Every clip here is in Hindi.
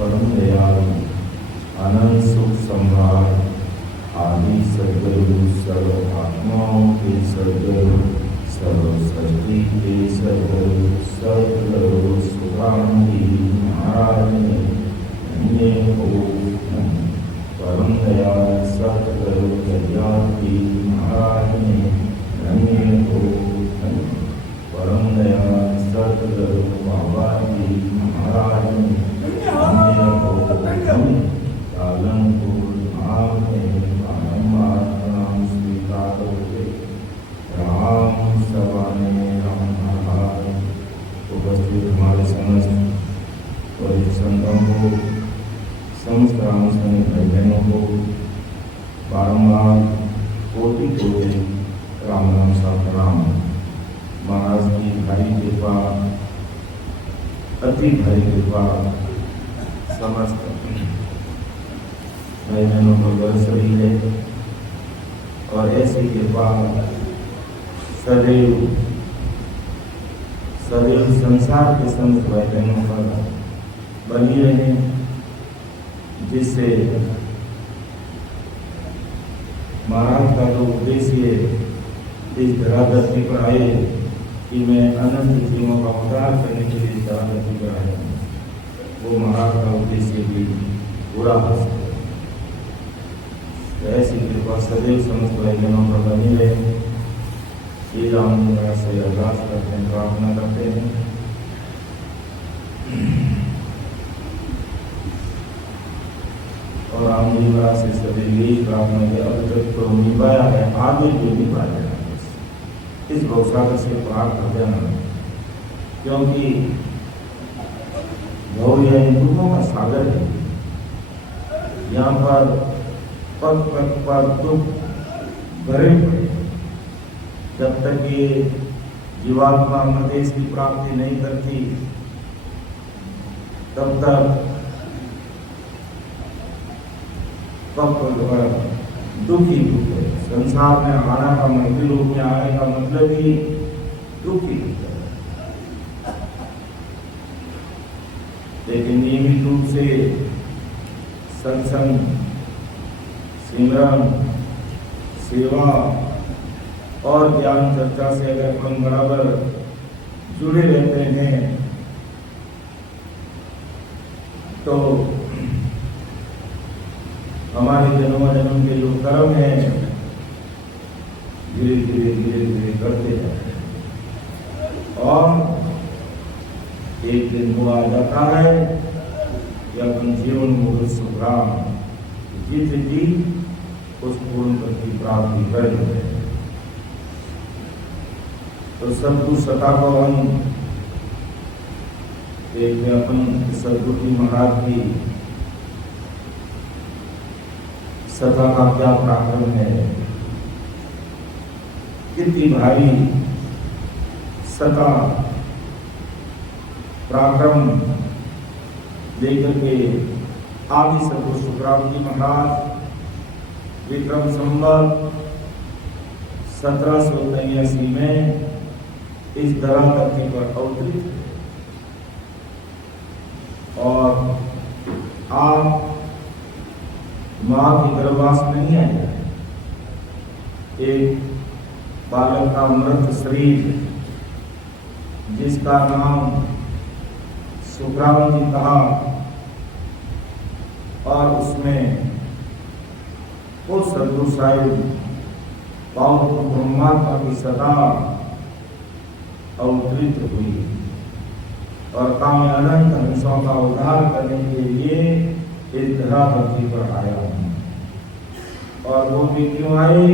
परम दयालु अनंत सुख सम्राट आदि सद्गुरु सर्व आत्माओं के सद्गुरु सर्व सृष्टि के सद्गुरु सद्गुरु सुखानंदी महाराज ने परम दयाल सद्गुरु जयाति महाराज ने परम दयाल सद्गुरु बाबा जी महाराज पालनपुर धाम में बारम्बार स्वीकार होते राम सभा में राम महाराज उपस्थित हमारे समस्त और संतों को समस्त राम सैनिक भाई बहनों को बारम्बार कोटि कोटि राम राम सा प्रणाम। महाराज की भारी कृपा अति भारी कृपा समस्त भाई बहनों को बरस रही है और ऐसी कृपा सदैव सदैव संसार के समस्त भाई बहनों पर बनी रहे, जिससे महाराज का जो उद्देश्य इस धराधरती पर आए कि मैं अनंत जीवों का उद्धार करने के लिए धराधरती पर आया हूँ, वो महाराज का उद्देश्य भी पूरा हो सके। ऐसी कृपा सदैव समस्त भाई बहनों पर बनी रहे, ये राम से अरदास करते हैं, प्रार्थना करते हैं। और राम जी महाराज से सभी यही प्रार्थना की अब तक तो निभाया है, आगे भी निभा देना, इस गौसागर से पार कर देना, क्योंकि भव यह दुखों का सागर है। यहाँ पर पग पग पर दुख भरे पड़े, जब तक ये जीवात्मा मदेश की प्राप्ति नहीं करती तब तक पग पग पर दुख ही दुख है। संसार में आना का मंदिर रूप में आने का मतलब ही दुख ही दुख है। लेकिन नियमित रूप से सत्संग, सिमरन, सेवा और ज्ञान चर्चा से अगर हम बराबर जुड़े रहते हैं तो हमारे जन्म जन्म के जो कर्म है धीरे धीरे धीरे धीरे करते जाते हैं और एक दिन वो आ जाता है कि अपन जीवन मुक्त सुखराम जित जी उस पूर्ण पद की प्राप्ति कर लेते हैं। तो सदगुरु सता को हम एक अपन सदगुरु महाराज की सता का क्या पराक्रम है, कितनी भारी सता पराक्रम लेकर के आदि सदगुरु सुखराम जी महाराज विक्रम संवत 1783 में इस धराधरती पर अवतरित है। और आप माँ की गर्भवास नहीं आया, एक बालक का मृत शरीर जिसका नाम सुखराम जी कहा और उसमें उस सदगुरु साहिब पावन परमात्मा की सदा अवतरित हुई और काम अनंत हंसों का उद्धार करने के लिए इस धराधरती पर आया हूँ। और वो भी क्यों आए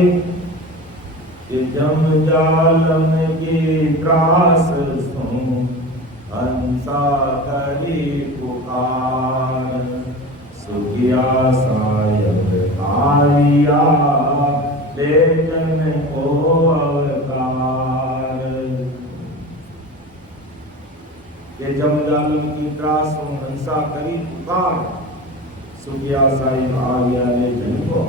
कि जम जालम की त्रास सुन हंसा करी पुकार सुखिया सायब आलिया लेजन को अवतार। ये जम जालम की त्रास सुन हंसा करी पुकार सुखिया साहिब आलिया लेजन को।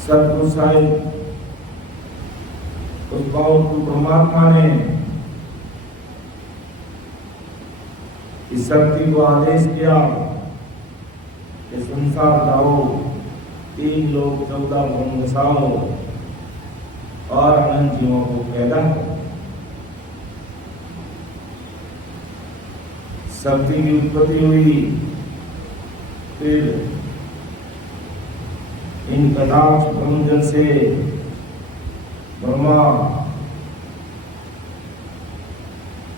सदगुरु साहिब तो उस पावरफुल परमात्मा ने इस शक्ति को आदेश किया कि संसार जाओ, 3 लोग 14 भुवन बसाओ और अनंत जीवों को पैदा करो। शक्ति की उत्पत्ति हुई, फिर इन कटाक्ष ब्रह्मजन से ब्रह्मा,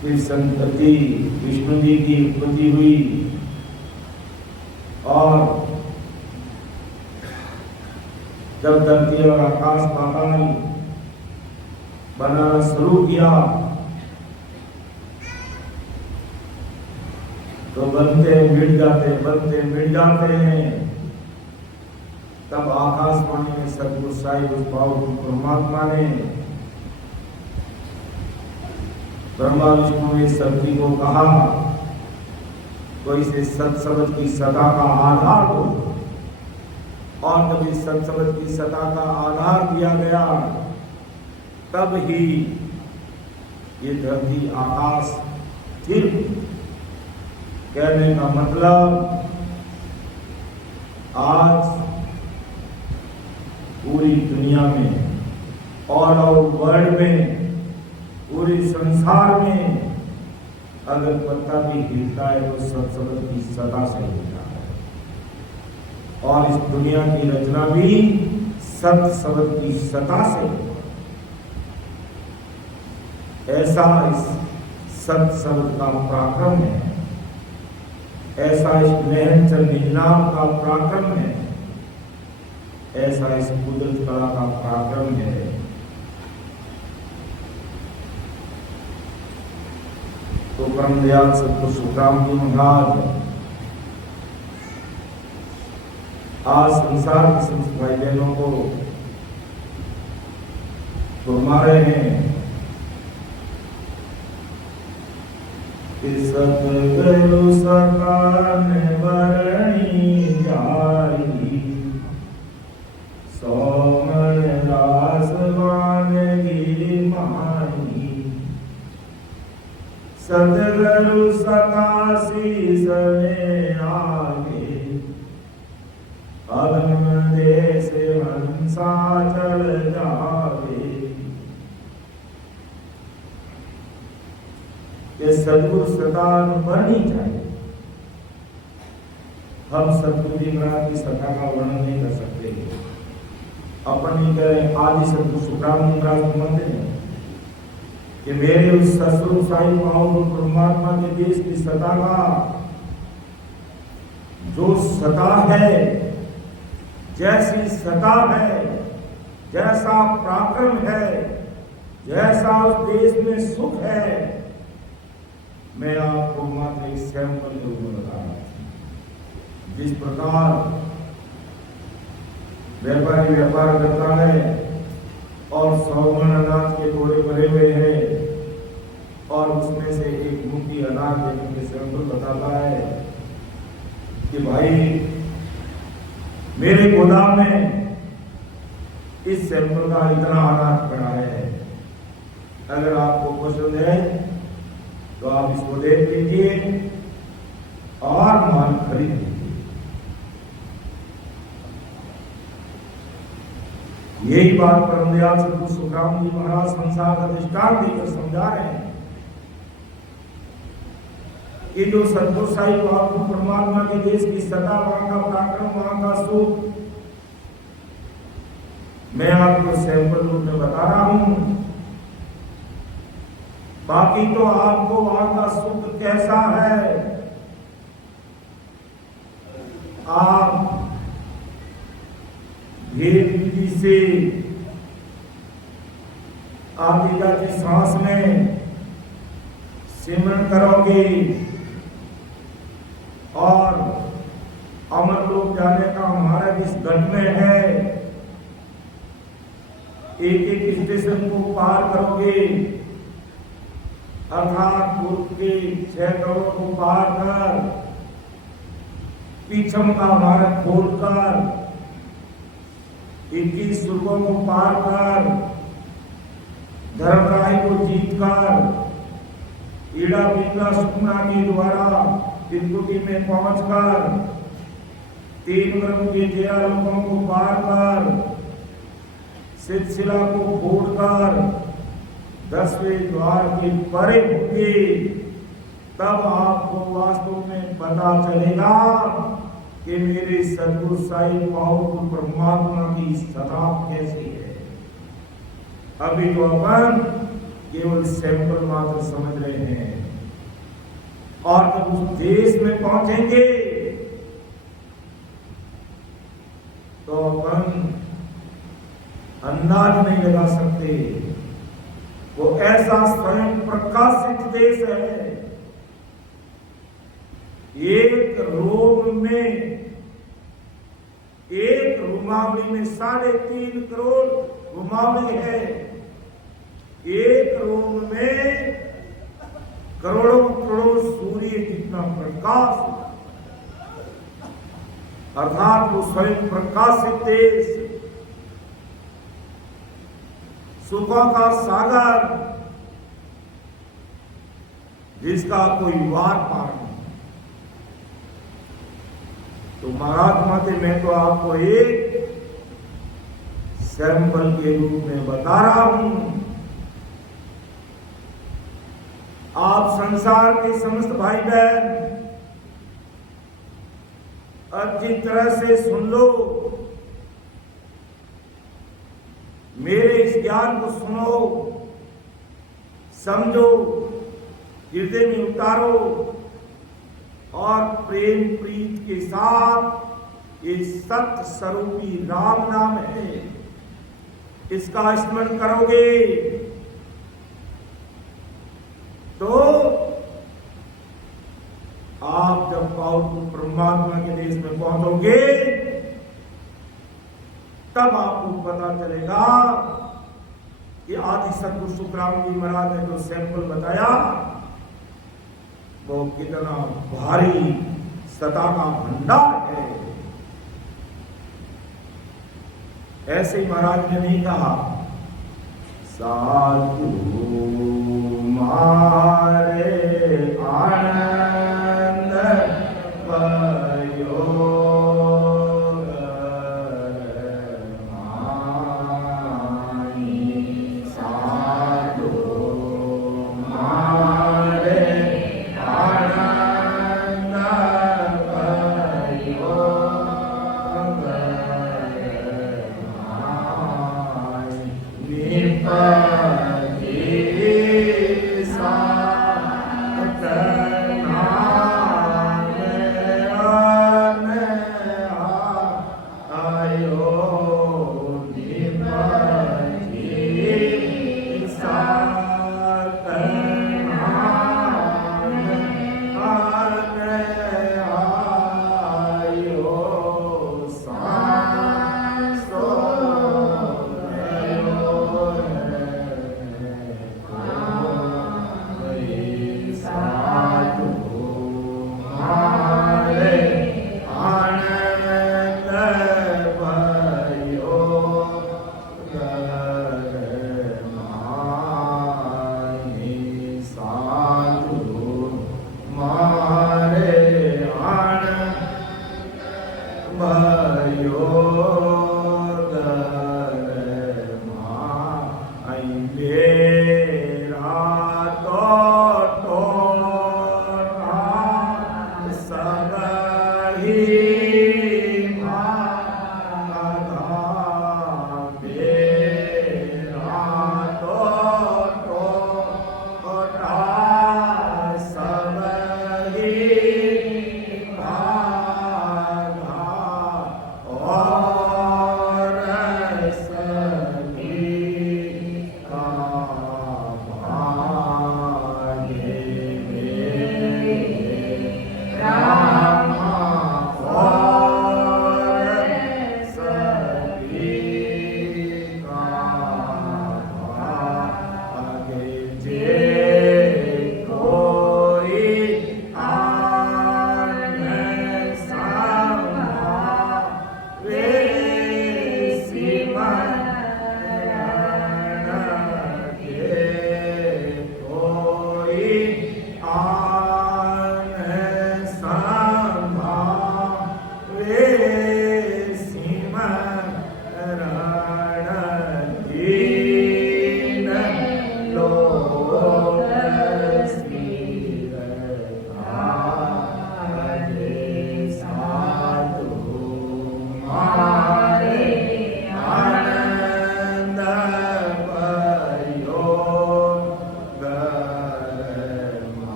फिर संतति विष्णु जी की उत्पत्ति हुई और जब धरती और आकाश पाताल बनाना शुरू किया तो बनते मिट जाते हैं। तब आकाशवाणी में सदगुरु साहिब उस पावरफुल परमात्मा ने ब्रह्मा विष्णु में शक्ति को कहा, तो इसे सत्संग की सता का आधार दो। और जब इस सत्संग की सता का आधार दिया गया तब ही ये धरती आकाश स्थिर। कहने का मतलब आज पूरी दुनिया में, ऑल ओवर वर्ल्ड में, पूरे संसार में अगर पत्ता भी हिलता है तो सत्संग की सता से हिलता है। और इस दुनिया की रचना भी सत्संग की सता से। ऐसा इस सत्संग का पराक्रम है, ऐसा इस निरंतर निजनाम का पराक्रम है, ऐसा इस कुदरत कला का पराक्रम है। तो परम दयाल सतगुरु सुखराम जी महाराज आज संसार के समस्त भाई बहनों को फरमा रहे हैं कि सतगुरु सकान वरणी जाई, सोमन दास मानगी मानी। सतगुरु सतासी सने आगे, अग्न देश हंसा चल जावे। ये सदगुरु सतान बनी चाहिए। हम सतगुरु जी महाराज की सता का वर्णन नहीं कर सकते। अपन ही करें आदि सतगुरु सुखराम जी महाराज को मानते हैं कि मेरे उस ससुर साई पावरफुल परमात्मा के देश की सता का जो सता है, जैसी सता है, जैसा पराक्रम है, जैसा उस देश में सुख है, मैं आपको मात्र एक सैंपल के रूप में बता रहा हूं। जिस प्रकार व्यापारी व्यापार करता है और 100 मन अनाज के बोरे भरे हुए हैं और उसमें से एक मुट्ठी अनाज देने के सैंपल बताता है कि भाई मेरे गोदाम में इस सैंपल का इतना अनाज पड़ा है, अगर आपको पसंद है तो आप इसको देख लीजिए और माल खरीद लीजिए। यही बात परम दयाल सतगुरु सुखराम जी महाराज संसार का दृष्टांत देकर समझा रहे हैं कि जो सतगुरु साई बाबू परमात्मा के देश की सता, वहां का पराक्रम, वहां का सुख मैं आपको सैंपल रूप में बता रहा हूं। बाकी तो आपको वहां का सुख कैसा है आप धीरे धीरे से आती जाती सांस में सिमरन करोगे और अमर लोक जाने का हमारा जिस गढ़ में है, एक एक स्टेशन को पार करोगे, अर्थात पूर्व के 6 करोड़ को पार कर, पीछम का भारत खोलकर 21 सुर्गों को पार कर, धर्मराय को जीतकर ईड़ा पिंगला सुखना के द्वारा तिलकुटी में पहुंचकर 3 ग्राम के जेलों को पार कर शिला को फोड़कर 10वें द्वार के परे होंगे, तब आपको वास्तव में पता चलेगा कि मेरे सद्गुरु साईं पावन परमात्मा की सदा कैसी है। अभी तो अपन केवल सैंपल मात्र समझ रहे हैं, और जब उस देश में पहुंचेंगे तो अपन अंदाज नहीं लगा सकते। वो ऐसा स्वयं प्रकाशित देश है, एक रोम में, एक रुमावली में 3.5 करोड़ रुमावली है। एक रोम में करोड़ों करोड़ सूर्य जितना प्रकाश, अर्थात वो स्वयं प्रकाशित देश, सुखों का सागर, जिसका कोई वार पार नहीं। तो महात्मा के मैं तो आपको एक सैंपल के रूप में बता रहा हूं। आप संसार के समस्त भाई बहन अच्छी तरह से सुन लो, मेरे इस ज्ञान को सुनो, समझो, हृदय में उतारो और प्रेम प्रीत के साथ ये सत्य स्वरूपी राम नाम है, इसका स्मरण करोगे तो आप जब पावरफुल परमात्मा के देश में पहुंचोगे तब आपको पता चलेगा कि आदि सतगुरु सुखराम जी महाराज ने जो सैंपल बताया वो कितना भारी सता का भंडार है। ऐसे ही महाराज ने नहीं कहा साधु मारे आनंद भयो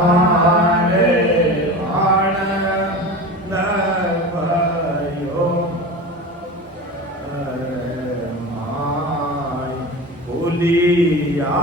मारे आनंद भयो माय भूलिया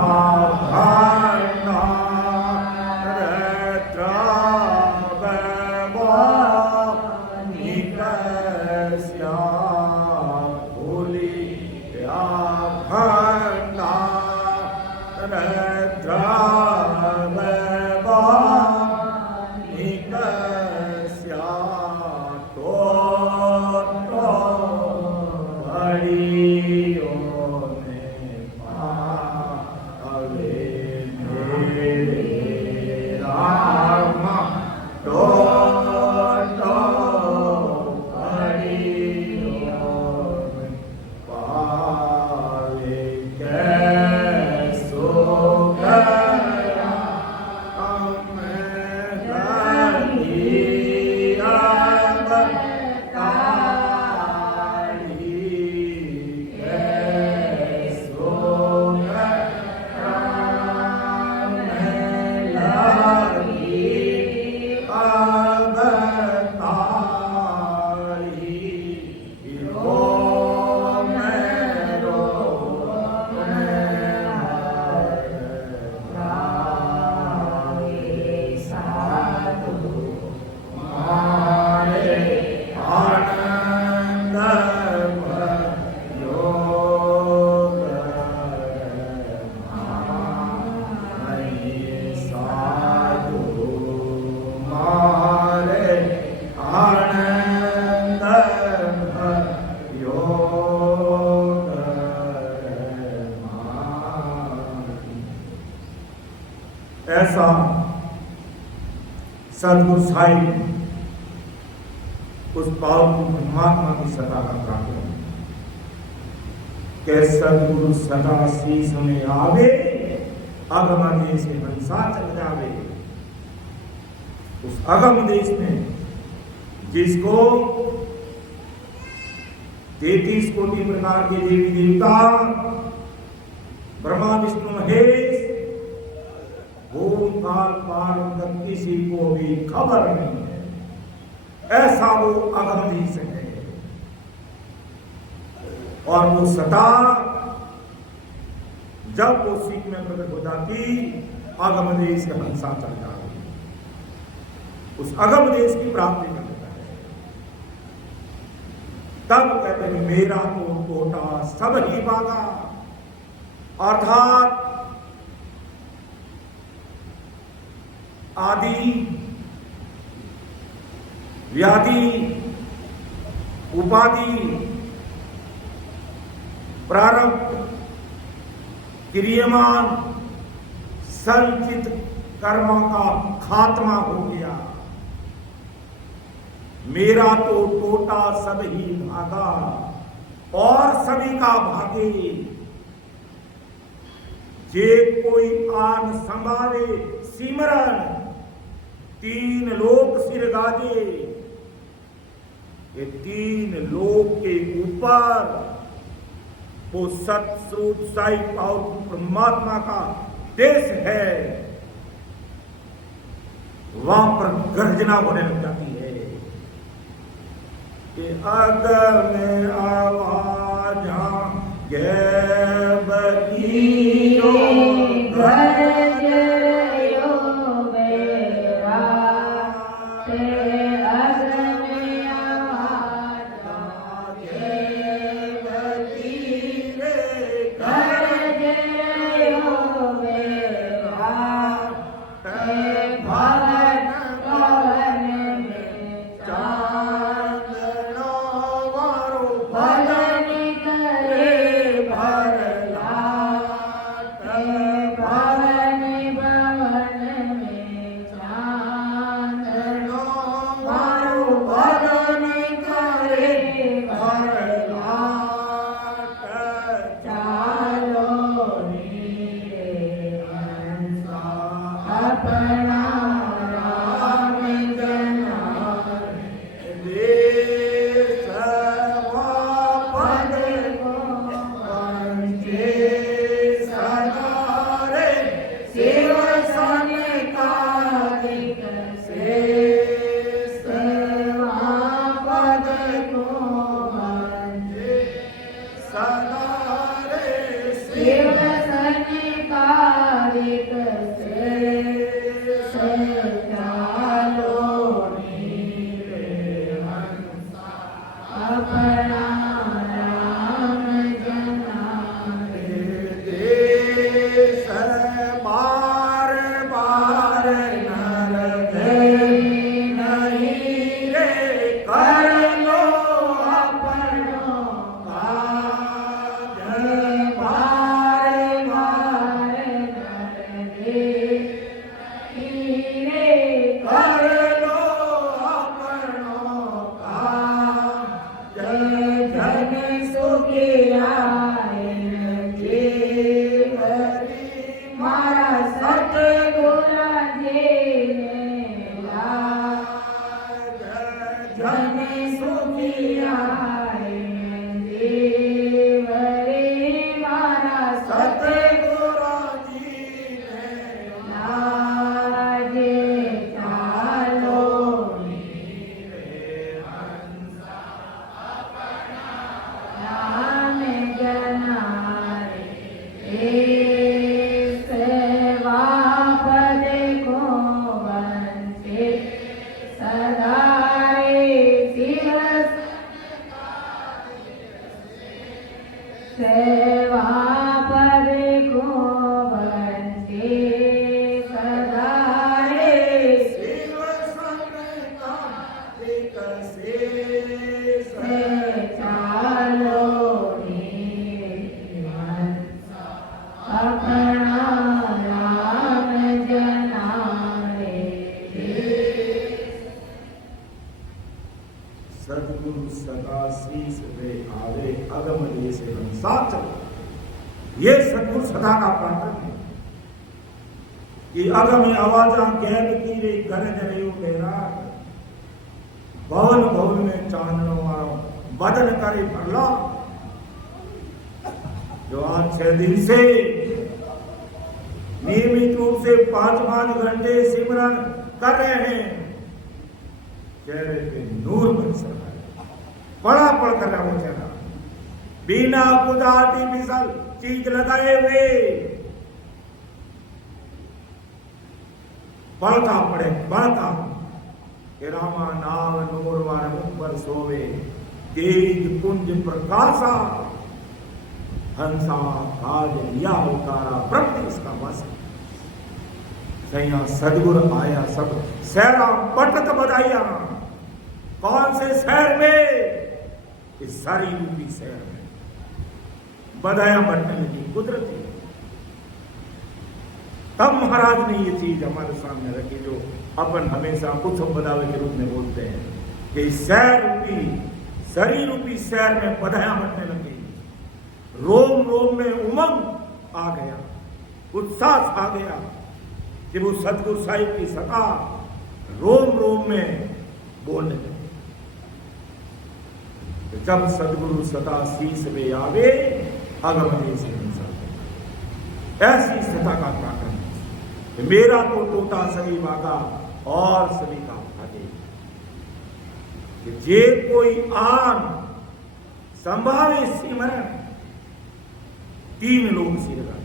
ऐसा सदगुरु साहिब उस पावक परमात्मा की सदा का प्रार्थना के सदगुरु सदा शीस में आवे अगम देश में हंसा चल जावे। उस अगम देश में जिसको 33 कोटि प्रकार के देवी देवता ब्रह्मा विष्णु महेश भूम काल पार तक किसी को भी खबर नहीं है, ऐसा वो अगम देश है। और वो सदा जब वो सीट में प्रकट हो जाती अगम देश का हंसा चल जाती, उस अगम देश की प्राप्ति कर लेता है। तब कहते हैं मेरा तो टोटा सब ही बागा, अर्थात आदि व्याधि उपाधि प्रारब्ध क्रियमान संचित कर्मों का खात्मा हो गया। मेरा तो टोटा सब ही भागा और सभी का भागे, जे कोई आन संभावे सिमरन 3 लोक सिर गाजे। ये 3 लोक के ऊपर वो सतस्वरूप साई और परमात्मा का देश है, वहां पर गर्जना होने लग जाती है कि अगर में आवाज गैब कीरो भजन करे भर सदगुरु सदा शीस वे आवे अगम ये से साथ ये सदगुरु सदा का पात्र है कि अगम आवाजा गैब की रे घर जरियो तेरा भवन भवन में चांदनो मारो बदल करे भरला जो आज 6 दिन से नियमित रूप से 5-5 घंटे सिमरन कर रहे हैं, चेहरे पे नूर बरस रहा है, बड़ा पड़ कर रहा वो चेहरा बिना खुद आर्टिफिशियल चीज लगाए हुए बढ़ता पड़े बढ़ता कि रामा नाम नूर वार ऊपर सोवे तेज पुंज प्रकाशा हंसा काज लिया उतारा प्रति इसका बस सैया सदगुरु आया सब सहरा पटत बधाइया कौन से शहर में इस सारी रूपी शहर में बधाइयां बढ़ने लगी कुदरती। तब महाराज ने ये चीज हमारे सामने रखी जो अपन हमेशा उत्सव बधावे के रूप में बोलते हैं कि शहर रूपी शरीर रूपी शहर में बधाइयां बढ़ने लगी, रोम रोम में उमंग आ गया, उत्साह आ गया कि वो सतगुरु साहिब की सता रोम रोम में बोलने लगे। जब सदगुरु सता शीस में आवे अगम से ऐसी सता का प्राकरण मेरा तो तोता सभी बागा और सभी का भागे कि जे कोई आन संभावे सिमरण 3 लोग सिर लगा,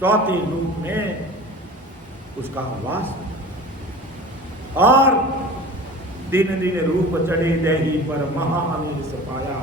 चौथे लोक में उसका वास और दिन दिन रूप चढ़े दही पर महाअमीर सपाया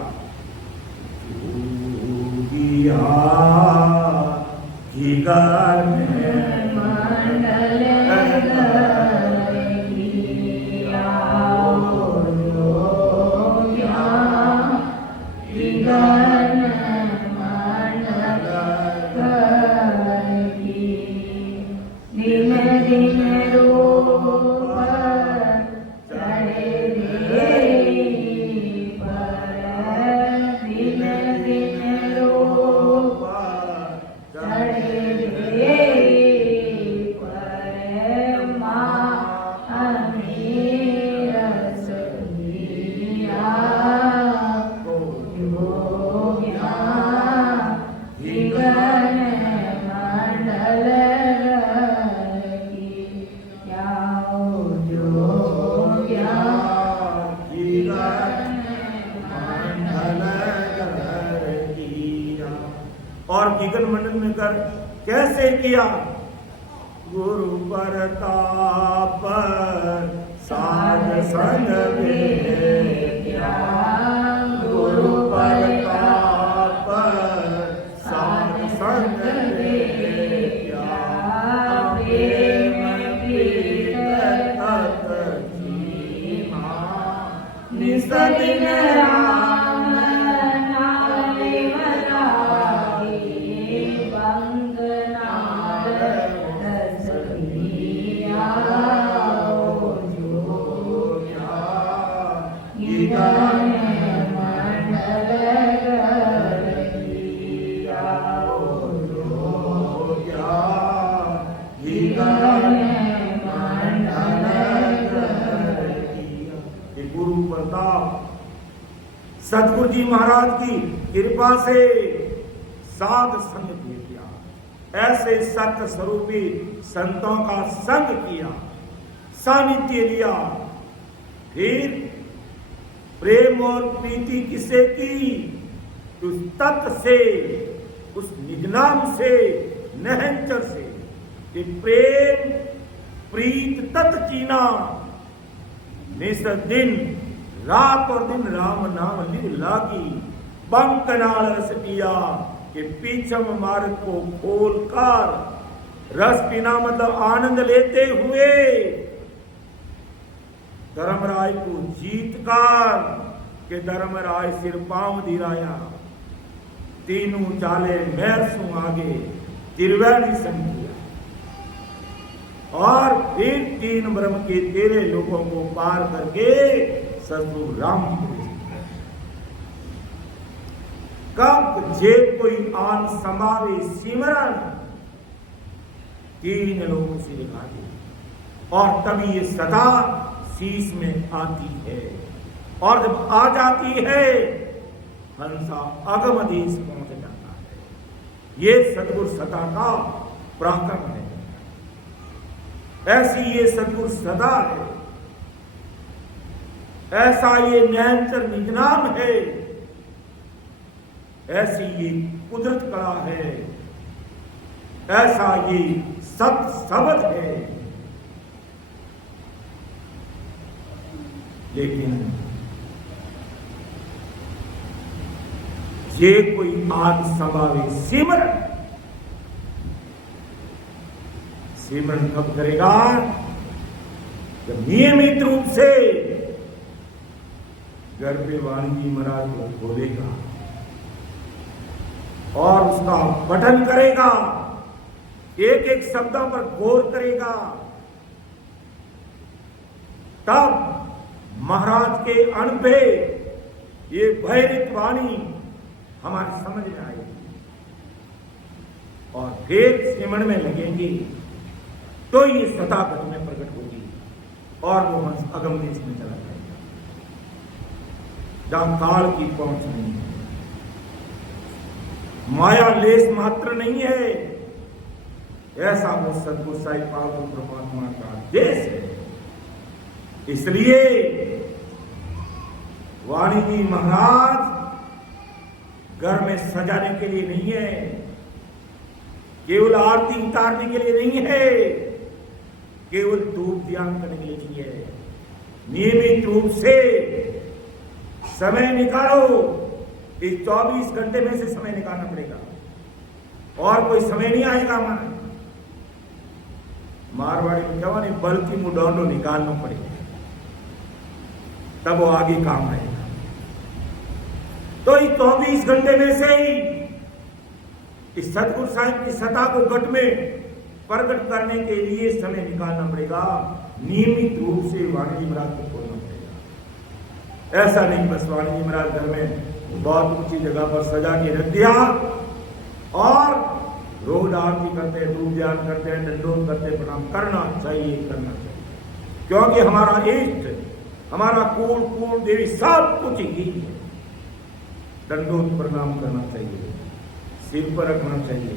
और गीगन मंडल में कर कैसे किया गुरु प्रताप साध संग भेट्या, गुरु प्रताप साध संग भेट्या, प्रेम प्रीत तत कीन्हा, निस दिन राम नाले वरागे, बंग नाल रस पिया, जोया गीगन मंडल कर दिया, जोया गीगन मंडल कर दिया। ये गुरु प्रताप सतगुरु जी महाराज की कृपा से साध संग भेटिया, ऐसे सत्य स्वरूपी संतों का संग किया, सानिध्य लिया, फिर प्रेम और प्रीति किसे की? उस तत्व से, उस निजनाम से, निरंतर से, कि प्रेम प्रीत तत्व कीना, निस दिन रात और दिन राम नाम लिव लागी, बंकनाल रस पिया, कि पीछम मार्ग को खोलकर रस पीना मतलब आनंद लेते हुए धर्मराय को जीतकर के धर्मराय सिर पांव दिलाया, तीनों चाले मैरसू आगे त्रिवेणी संग किया, और फिर तीन ब्रह्म के 13 लोगों को पार करके सतगुरु राम कब जे कोई आन समावे सिमरन, 3 लोगों से दिखा दी, और तभी ये सदा शीश में आती है, और जब आ जाती है हंसा अगम देश पहुंच जाता है। ये सतगुरु सदा का पराक्रम है, ऐसी ये सतगुरु सदा है, ऐसा ये निरंतर निजनाम है, ऐसी ये कुदरत कला है, ऐसा ये सत्य शब्द है। लेकिन जे कोई आद संभावे सिमरन, सिमरन कब करेगा? जब नियमित रूप से घर पे वाणी जी महाराज को खोलेगा और उसका पठन करेगा, एक एक शब्दों पर गौर करेगा, तब महाराज के अण पे ये भैरित वाणी हमारी समझ में आएगी, और फिर सिमरन में लगेंगे तो ये सतागत में प्रकट होगी, और वो हंस अगम देश में चला जाएगा, जहां काल की पहुंच नहीं है, माया लेस मात्र नहीं है, ऐसा वो सतगुरु साईं पावन परमात्मा का देश है। इसलिए वाणी जी महाराज घर में सजाने के लिए नहीं है, केवल आरती उतारने के लिए नहीं है, केवल धूप ध्यान करने के लिए नहीं है, नियमित रूप से समय निकालो। इस 24 घंटे में से समय निकालना पड़ेगा, और कोई समय नहीं आएगा हमारा। मारवाड़ी में क्या नहीं, बल्कि मुडोंडो निकालना पड़ेगा, तब वो आगे काम आएगा। तो इस 24 घंटे में से ही इस सतगुरु साहिब की सत्ता को घट में प्रकट करने के लिए समय निकालना पड़ेगा, नियमित रूप से वाणी जी महाराज को खोलना पड़ेगा। ऐसा नहीं बस वाणी जी महाराज घर में बहुत ऊंची जगह पर सजा के रख दिया और रोज आरती करते हैं, धूप ध्यान करते हैं, दंडोत करते हैं, प्रणाम करना चाहिए, करना चाहिए, क्योंकि हमारा इष्ट, हमारा कुल कुल देवी सब कुछ ही है। दंडोत प्रणाम करना चाहिए, सिर पर रखना चाहिए,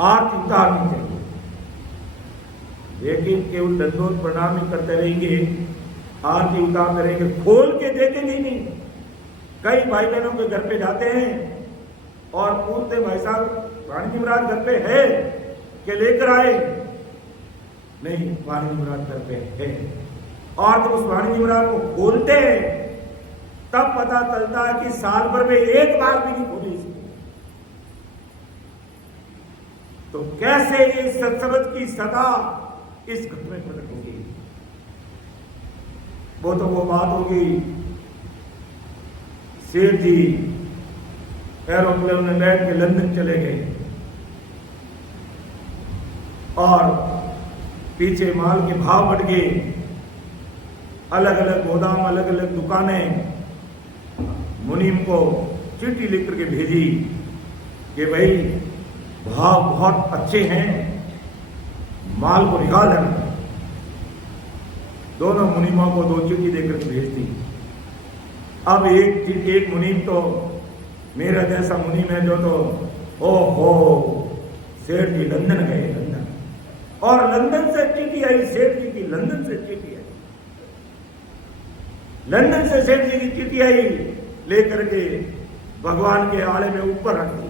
आरती उतारनी चाहिए। लेकिन केवल दंडोत प्रणाम ही करते रहेंगे, आरती उतारते रहेंगे, खोल के देखेंगे नहीं। कई भाई बहनों के घर पे जाते हैं और पूछते भाई साहब वाणी जी महाराज घर पे है कि लेकर आए, नहीं, वाणी जी महाराज करते हैं। और जब उस वाणी जी महाराज को खोलते हैं तब पता चलता है कि साल भर में एक बार भी नहीं खोली इसको। तो कैसे ये सत्संगत की सदा इस घट में प्रकट होगी? वो तो वो बात होगी, सेठ जी एरोप्लेन में बैठ के लंदन चले गए और पीछे माल के भाव बढ़ गए, अलग अलग गोदाम, अलग अलग दुकानें। मुनीम को चिट्ठी लिख करके भेजी कि भाई भाव बहुत अच्छे हैं, माल को निकाल देना। दोनों मुनीमों को 2 चिट्ठी देकर के भेज दी। अब एक मुनीम तो मेरा जैसा मुनीम है जो तो ओहो सेठ जी लंदन गए, लंदन, और लंदन से चिट्ठी आई सेठ जी की, लंदन से चिट्ठी आई, लंदन से सेठ जी की चिट्ठी आई, लेकर के भगवान के आले में ऊपर रख दी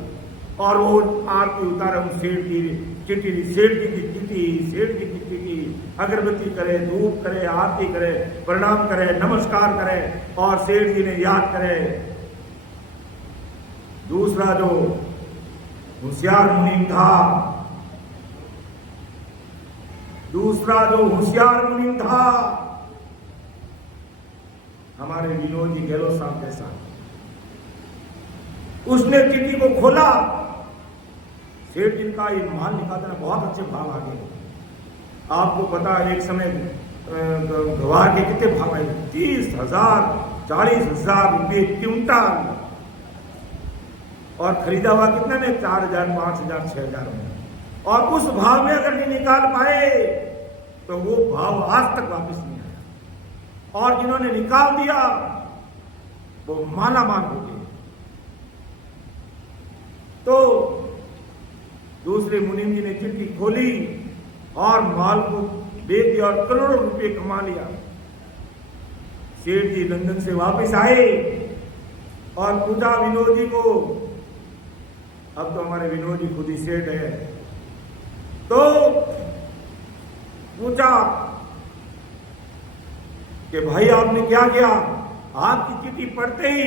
और वो आरती उतारे उन सेठ की चिट्ठी, सेठ जी की चिट्ठी, सेठ जी की चिट्ठी, अगरबत्ती करे, धूप करे, आरती करे, प्रणाम करे, नमस्कार करे और सेठ जी ने याद करे। दूसरा जो होशियार मुनीम था, दूसरा जो होशियार मुनीम था हमारे विनोद जी गहलोत साहब के साथ, उसने चिट्ठी को खोला। सेठ जी का ये माल निकालना बहुत अच्छे भाव आ गए। आपको पता है एक समय गवार के कितने भाव आए, 30,000 40,000 रुपये क्विंटल, और खरीदा हुआ कितने में 4,000 5,000 6,000 में। और उस भाव में अगर नहीं निकाल पाए तो वो भाव आज तक वापस नहीं आया, और जिन्होंने निकाल दिया वो माला माल हो गए। तो दूसरे मुनीम जी ने चिट्ठी खोली और माल को दे दिया और करोड़ों रुपए कमा लिया। सेठ जी लंदन से वापस आए और पूछा विनोद जी को, अब तो हमारे विनोद जी खुद ही सेठ है, तो पूछा कि भाई आपने क्या किया? आपकी चिट्ठी पढ़ते ही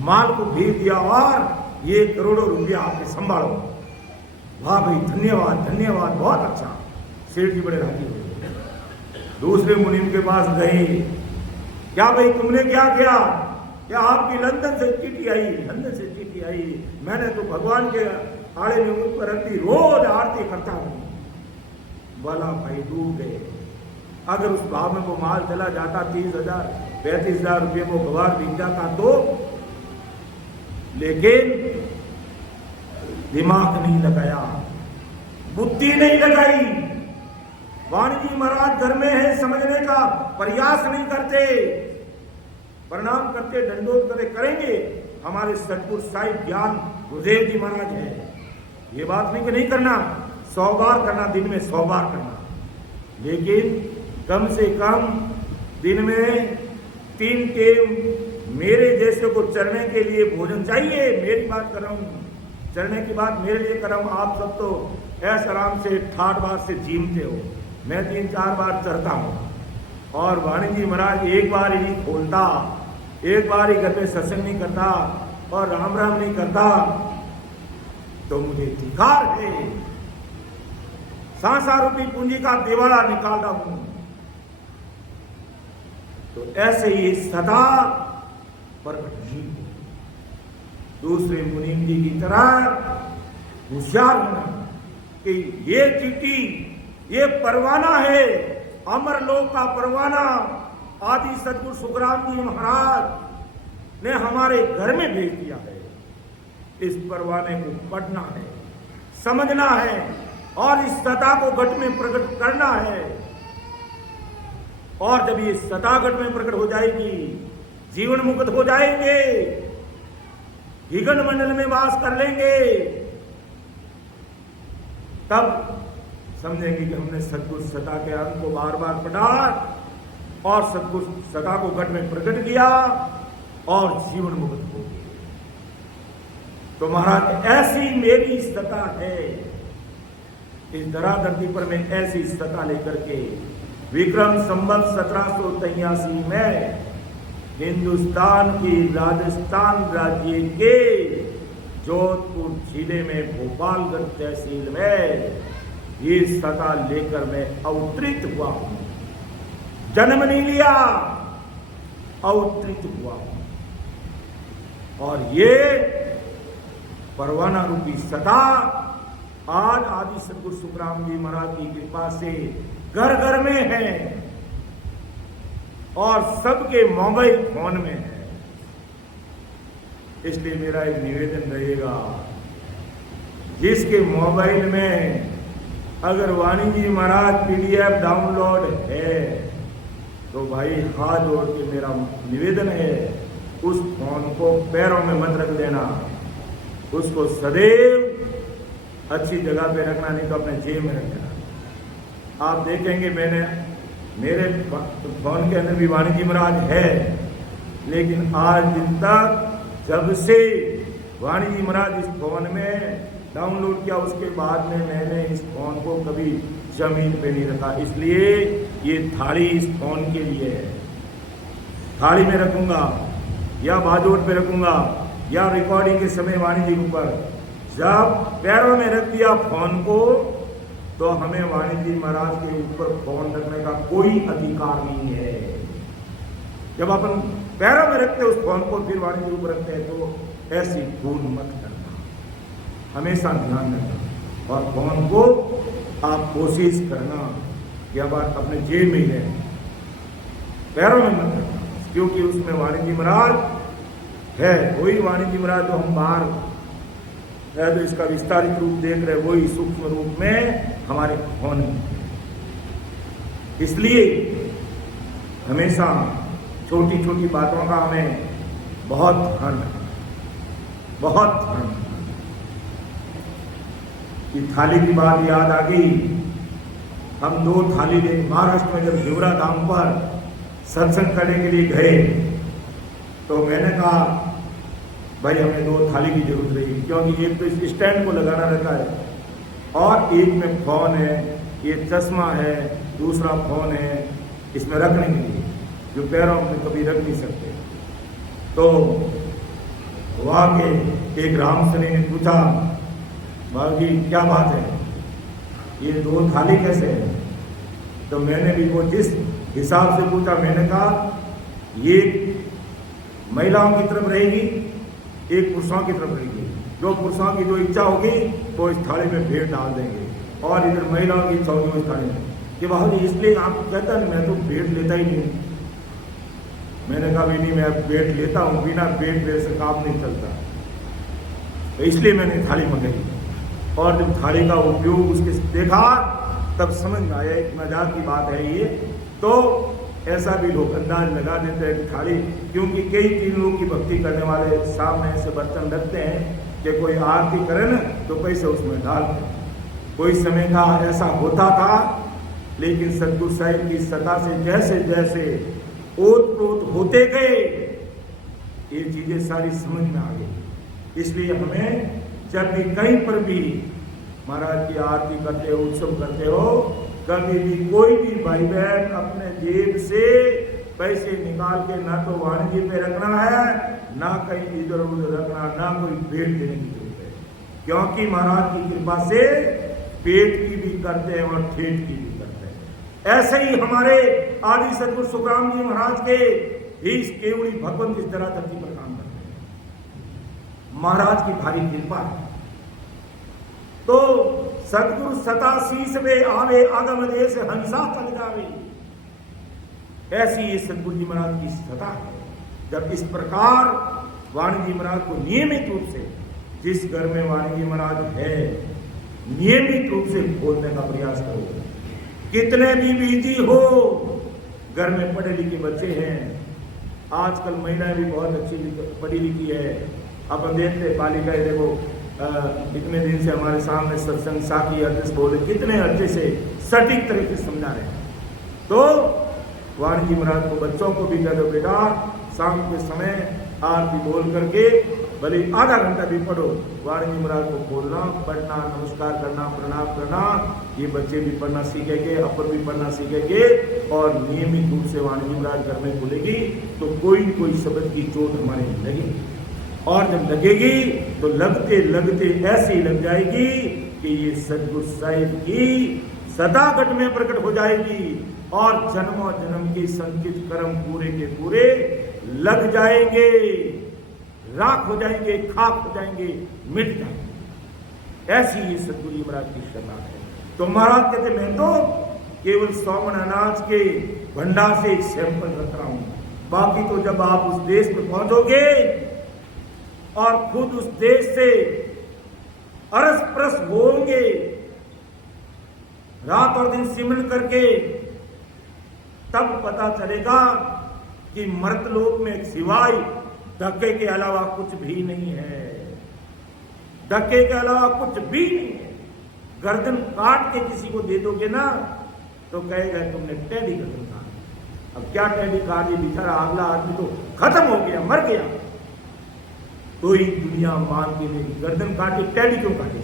माल को भेज दिया और ये करोड़ों रुपया आपने संभालो। वाह भाई, धन्यवाद धन्यवाद, बहुत अच्छा। सेठ जी बड़े राजी हुए। दूसरे मुनीम के पास गए, क्या भाई तुमने क्या किया? क्या आपकी लंदन से चिट्ठी आई? लंदन से चिट्ठी आई, मैंने तो भगवान के आड़े में मुझ पर रखती, रोज आरती करता हूं। बोला भाई डूब गए। अगर उस भाव में वो माल चला जाता 30,000 35,000 रुपये को गवार बिक जाता तो, लेकिन दिमाग नहीं लगाया, बुद्धि नहीं लगाई। वाणी जी महाराज घर में है, समझने का प्रयास नहीं करते, प्रणाम करते, दंडोत करते, करेंगे। हमारे सतगुरु साहिब ज्ञान गुरुदेव जी महाराज है, ये बात नहीं कि नहीं करना, 100 बार करना, दिन में 100 बार करना, लेकिन कम से कम दिन में 3 टाइम मेरे जैसे को चरने के लिए भोजन चाहिए। मेरी बात कर रहा हूँ, चरने की बात मेरे लिए कर रहा हूँ। आप सब तो ऐसा आराम से 68 बार से जीमते हो, मैं 3-4 बार चरता हूँ। और वाणी जी महाराज एक बार ही नहीं खोलता, एक बार ही घर में सत्संग नहीं करता और राम राम नहीं करता, तो मुझे धिक्कार है। 7 रूपी पूंजी का दिवाला निकाल रहा हूं। तो ऐसे ही सदा प्रकट नहीं। दूसरे मुनीम जी की तरह होशियार होना कि ये चिट्ठी, ये परवाना है, अमर लोक का परवाना। आदि सतगुरु सुखराम जी महाराज ने हमारे घर में भेज दिया है। इस परवाने को पढ़ना है, समझना है और इस सता को घट में प्रकट करना है। और जब ये सता घट में प्रकट हो जाएगी, जीवन मुक्त हो जाएंगे, हिगन मंडल में वास कर लेंगे, तब समझेंगे कि हमने सतगुरु सता के अंग को बार बार पढ़ा और सतगुरु सता को घट में प्रकट किया और जीवन मुक्त हो गए। तो महाराज ऐसी मेरी सता है इस धरा धरती पर मैं ऐसी सत्ता लेकर के विक्रम संवत 1783 में हिंदुस्तान की राजस्थान राज्य के जोधपुर जिले में भोपालगढ़ तहसील में ये सत्ता लेकर मैं अवतरित हुआ हूं। जन्म नहीं लिया, अवतरित हुआ हूं। और ये परवाना रूपी सत्ता आज आदि सदगुरु सुखराम जी महाराज की कृपा से घर घर में है और सबके मोबाइल फोन में है। इसलिए मेरा एक निवेदन रहेगा, जिसके मोबाइल में अगर वाणी जी महाराज PDF डाउनलोड है तो भाई हाथ जोड़ के मेरा निवेदन है, उस फोन को पैरों में मत रख देना, उसको सदैव अच्छी जगह पे रखना, नहीं तो अपने जेब में रख देना। आप देखेंगे मेरे फोन के अंदर भी वाणी जी महाराज है, लेकिन आज दिन तक जब से वाणी जी महाराज इस फोन में डाउनलोड किया उसके बाद में मैंने इस फोन को कभी जमीन पे नहीं रखा। इसलिए ये थाली इस फोन के लिए है। थाली में रखूंगा या बाजोट पे रखूंगा या रिकॉर्डिंग के समय वाणी जी के ऊपर, जब पैरों में रख दिया फोन को तो हमें वाणी जी महाराज के ऊपर फोन रखने का कोई अधिकार नहीं है। जब अपन पैरों में रखते उस फोन को फिर वाणी जी के ऊपर रखते हैं तो ऐसी भूल मत करना, हमेशा ध्यान रखना। और फोन को आप कोशिश करना कि अब अपने जेब में ही रहे, पैरों में मत रखना, क्योंकि उसमें वाणी जी महाराज है। वही वाणी जी महाराज जो हम बाहर है तो इसका विस्तारित रूप देख रहे, वही सूक्ष्म रूप में हमारे फोन में। इसलिए हमेशा छोटी छोटी बातों का हमें बहुत ध्यान रखना, बहुत ध्यान रखना। ये थाली की बात याद आ गई। हम 2 थाली ले महाराष्ट्र में जब हिवरा धाम पर सत्संग करने के लिए गए तो मैंने कहा भाई हमें 2 थाली की जरूरत रही, क्योंकि एक तो इस स्टैंड को लगाना रहता है और एक में फोन है, ये चश्मा है, दूसरा फोन है इसमें रखने के लिए, जो पैरों में कभी रख नहीं सकते। तो वहाँ के एक रामसनी ने पूछा, बाबू क्या बात है, ये 2 थाली कैसे है? तो मैंने भी वो जिस हिसाब से पूछा, मैंने कहा ये महिलाओं की तरफ रहेगी, एक पुरुषों की तरफ रहेगी। जो पुरुषों की जो इच्छा होगी वो इस थाली में भेंट डाल देंगे, और इधर महिलाओं की इच्छा होगी उस थाली में। कि बाबू इसलिए आप कहता नहीं, मैं तो भेंट लेता ही नहीं। मैंने कहा भी नहीं, मैं भेंट लेता हूँ, बिना भेंट ले से काम नहीं चलता, तो इसलिए मैंने थाली मंगाई। और जब थाली का उपयोग उसके देखा तब समझ में आया एक मजाक की बात है ये। तो ऐसा भी लोग अंदाज लगा देते हैं कि थाली, क्योंकि कई 3 लोगों की भक्ति करने वाले सामने ऐसे बर्तन रखते हैं कि कोई आरती करे ना तो पैसे उसमें डालते। कोई समय का ऐसा होता था, लेकिन सतगुरु साहिब की सत्ता से जैसे जैसे ओत-प्रोत होते गए ये चीजें सारी समझ में आ गई। इसलिए हमें जब भी कहीं पर भी महाराज की आरती करते हो, उत्सव करते हो, कभी भी कोई भी भाई बहन अपने जेब से पैसे निकाल के ना तो वाणी जी पे रखना है, ना कहीं इधर उधर रखना, ना कोई भेंट देने की जरूरत है। क्योंकि महाराज की कृपा से पेट की भी करते हैं और ठेठ की भी करते हैं। ऐसे ही हमारे आदि सदगुरु सुखराम जी महाराज के ही केवड़ी भगवंत इस तरह धरती पर काम करते हैं। महाराज की भारी कृपा है। तो सतगुरु सता शीस में आवे, आगम देश हंसा चल जावे, ऐसी ये सतगुरु जी महाराज की सता है। जब इस प्रकार वाणी जी महाराज को नियमित रूप से, जिस घर में वाणी जी महाराज है, नियमित रूप से बोलने का प्रयास करो। कितने भी बिजी हो, घर में पढ़े लिखे बच्चे हैं, आजकल महिलाएं भी बहुत अच्छी पढ़ी लिखी है। अपन देखते बालिकाएं, देखो इतने दिन से हमारे सामने सत्संग साकी अध्यक्ष बोले, कितने अच्छे से सटीक तरीके से समझा रहे हैं। तो वाणी जी महाराज को बच्चों को भी कह दो, बेटा शाम के समय आरती बोल करके भले आधा घंटा भी पढ़ो, वाणी जी महाराज को बोलना, पढ़ना, नमस्कार करना, प्रणाम करना, ये बच्चे भी पढ़ना सीखेंगे, अपन भी पढ़ना सीखेंगे, और नियमित रूप से वाणी जी महाराज घर में बोलेगी तो कोई कोई शब्द की चोट हमारे नहीं लगेगी, और जब लगेगी तो लगते लगते ऐसी लग जाएगी कि ये सतगुरु साहिब की सदागत में प्रकट हो जाएगी, और जन्मों जन्म के संचित कर्म पूरे के पूरे लग जाएंगे, राख हो जाएंगे, खाक हो जाएंगे, मिट जाएंगे। ऐसी ये सतगुरु महाराज की श्रद्धा है। तो महाराज कहते मैं तो केवल सौमन अनाज के भंडार से एक सैंपल रख रहा हूं, बाकी तो जब आप उस देश में पहुंचोगे और खुद उस देश से अरस परस होंगे, रात और दिन सिमरन करके, तब पता चलेगा कि मर्तलोक में सिवाय धक्के के अलावा कुछ भी नहीं है, धक्के के अलावा कुछ भी नहीं है। गर्दन काट के किसी को दे दोगे ना तो कहेगा तुमने टेढ़ी गर्दन काट। अब क्या टेढ़ी काट, ये बेचारा अगला आदमी तो खत्म हो गया, मर गया, तो ही दुनिया मान के मेरी गर्दन काटे, टेढ़ी क्यों काटे?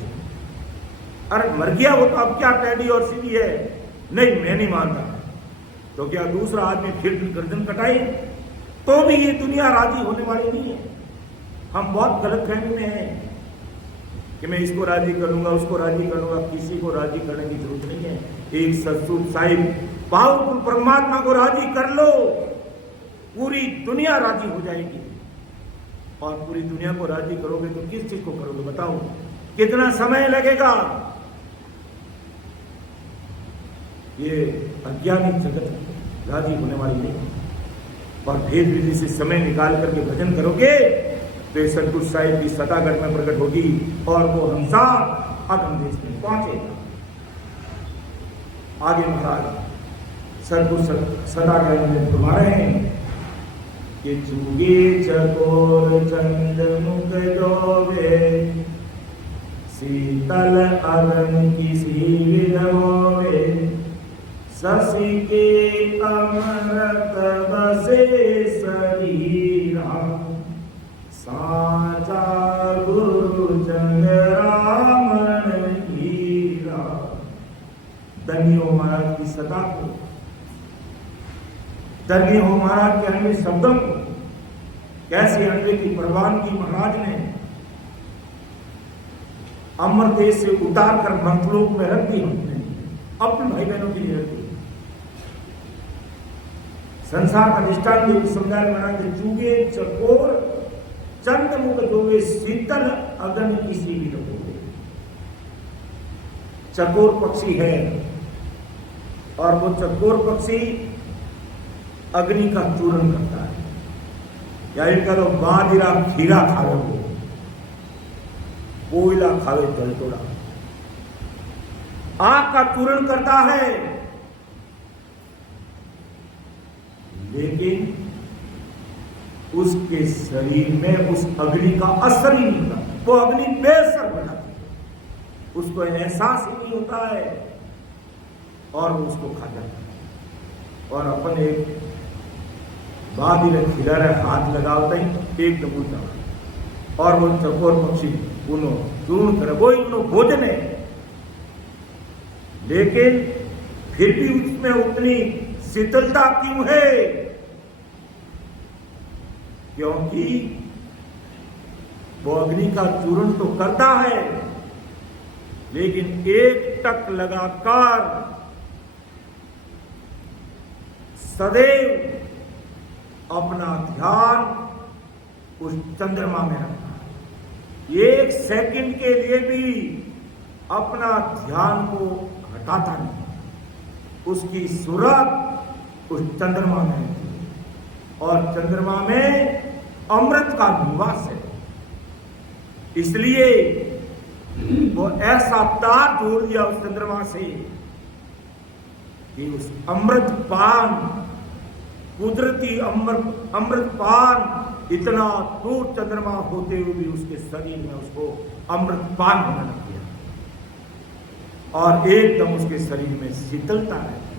अरे मर गया वो तो, अब क्या टेढ़ी और सीधी है? नहीं, मैं नहीं मानता। तो क्या दूसरा आदमी फिर गर्दन कटाए तो भी ये दुनिया राजी होने वाली नहीं है। हम बहुत गलतफहमी में हैं कि मैं इसको राजी करूंगा, उसको राजी करूंगा। किसी को राजी करने की जरूरत नहीं है। एक सतगुरु साहिब पावरफुल परमात्मा को राजी कर लो, पूरी दुनिया राजी हो जाएगी। और पूरी दुनिया को राजी करोगे तो किस चीज को करोगे बताओ? कितना समय लगेगा? ये अज्ञानी जगत राजी होने वाली नहीं। और भेद विधि से समय निकाल करके भजन करोगे तो सतगुरु साहिब की सदागत में प्रकट होगी और वो हंसा अगम देश में पहुंचेगा। आगे महाराज सतगुरु सदागत में फरमा रहे हैं कि चूगे चकोर चंद मुख जोवे, शीतल अगन किसी विधोवे, शशि के अमृत बसे शरीरा, साचा गुरु चंद्रामण हीरा। धन्य हो महाराज की सदा को, धन्य हो महाराज के अन्य शब्दों को। कैसे अंडे की परवान की महाराज ने अमर देश से उतार कर मर्तलोक में रख दी, हमने अपने भाई बहनों के लिए रख दी। संसार का दृष्टांत देव समुदाय महाराज के चूगे चकोर चंद मुख जोगे, शीतल अगन किसी भी लगोगे। चकोर पक्षी है और वो चकोर पक्षी अग्नि का चूर्ण करता है, या इनका तो बादिरा खीरा खावे, वो कोयला खावे जलतोड़ा, आग का चूर्ण करता है, लेकिन उसके शरीर में उस अग्नि का असर ही नहीं होता। वो अग्नि बेअसर हो जाती है, उसको एहसास ही नहीं होता है और वो उसको खा जाता है। और अपन एक बादिल खिलारे हाथ लगावता ही एक नमूना, और वो चकोर पक्षी उन्हों चूर्ण कर, वो इन्हों भोजन है, लेकिन फिर भी उसमें उतनी शीतलता क्यों है? क्योंकि वो अग्नि का चूर्ण तो करता है, लेकिन एक टक लगाकर सदैव अपना ध्यान उस चंद्रमा में रखना है। एक सेकंड के लिए भी अपना ध्यान को हटाता नहीं, उसकी सूरत उस चंद्रमा में है, और चंद्रमा में अमृत का निवास है। इसलिए वो ऐसा तार जोड़ दिया उस चंद्रमा से कि उस अमृत पान, कुदरती अमृत पान इतना दूर चंद्रमा होते हुए भी उसके शरीर में उसको अमृत पान होने लग गया, और एकदम उसके शरीर में शीतलता रहती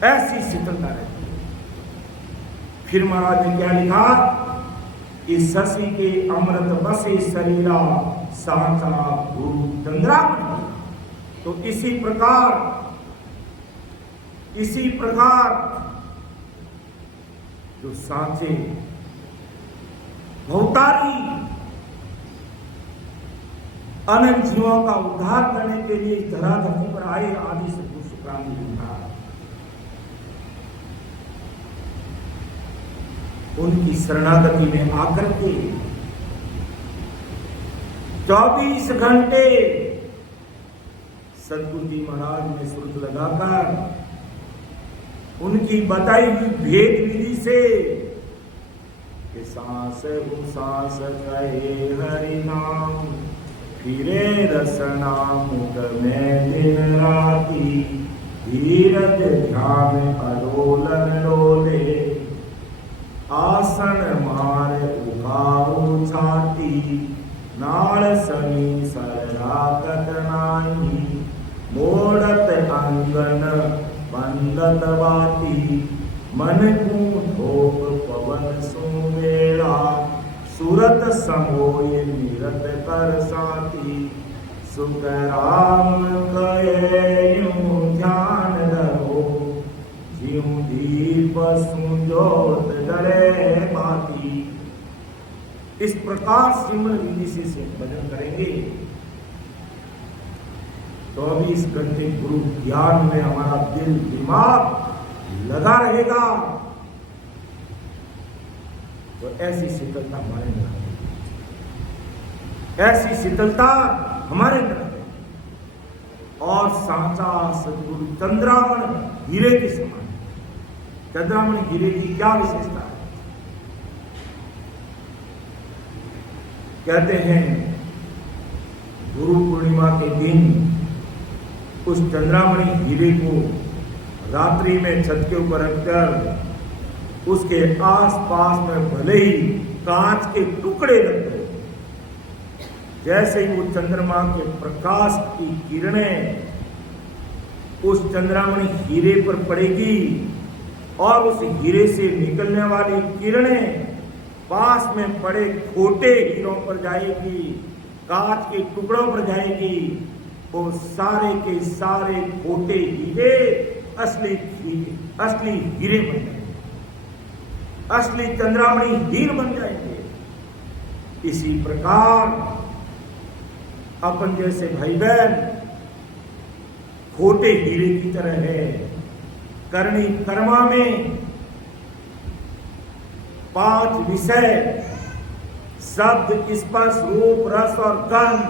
है, ऐसी शीतलता रहती है। फिर महाराज ने क्या लिखा इस शशि के अमृत बसे शरीरा साचा गुरु चंद्रामणि। तो इसी प्रकार जो सांचे भवतारी अनंत जीवों का उद्धार करने के लिए इस धराधरती पर आए आदि सद्गुरु शुक्राम जी महाराज, उनकी शरणागति में आकर के 24 घंटे सद्गुरु जी महाराज ने सुर लगाकर उनकी बताई हुई भेद विधि से कि सांस सांस कहे हरि नाम, फिरे रसना मुख में दिन राती, धीरज ध्यान अडोलन डोले, आसन मार उगाऊ छाती, नाड़ सनी सरलाकत नाही, मोड़त अंगन बंदत बाती, मन को धोप पवन सुमेला, सुरत समोय निरत कर साथी, सुख राम कहे यूं ध्यान धरो, ज्यों दीप सुजोत जले बाती। इस प्रकार सिमरन विधि से भजन करेंगे तो अभी इस घंटे गुरु ज्ञान में हमारा दिल दिमाग लगा रहेगा, तो ऐसी शीतलता हमारे अंदर, ऐसी शीतलता हमारे अंदर है। और सांचा सद्गुरु चंद्रामण हीरे के समान। चंद्रामण हीरे की क्या विशेषता है? कहते हैं गुरु पूर्णिमा के दिन उस चंद्रामणि हीरे को रात्रि में छत के ऊपर रखकर उसके आसपास में भले ही कांच के टुकड़े रख दो, जैसे ही वो चंद्रमा के प्रकाश की किरणें उस चंद्रामणि हीरे पर पड़ेगी और उस हीरे से निकलने वाली किरणें पास में पड़े खोटे हीरों पर जाएगी, कांच के टुकड़ों पर जाएगी, वो सारे के सारे खोटे हीरे असली हीरे बन जाएंगे, असली चंद्रामणि हीर बन जाएंगे। इसी प्रकार अपन जैसे भाई बहन खोटे हीरे की तरह है। करनी कर्मा में 5 विषय शब्द स्पर्श रूप रस और गंध,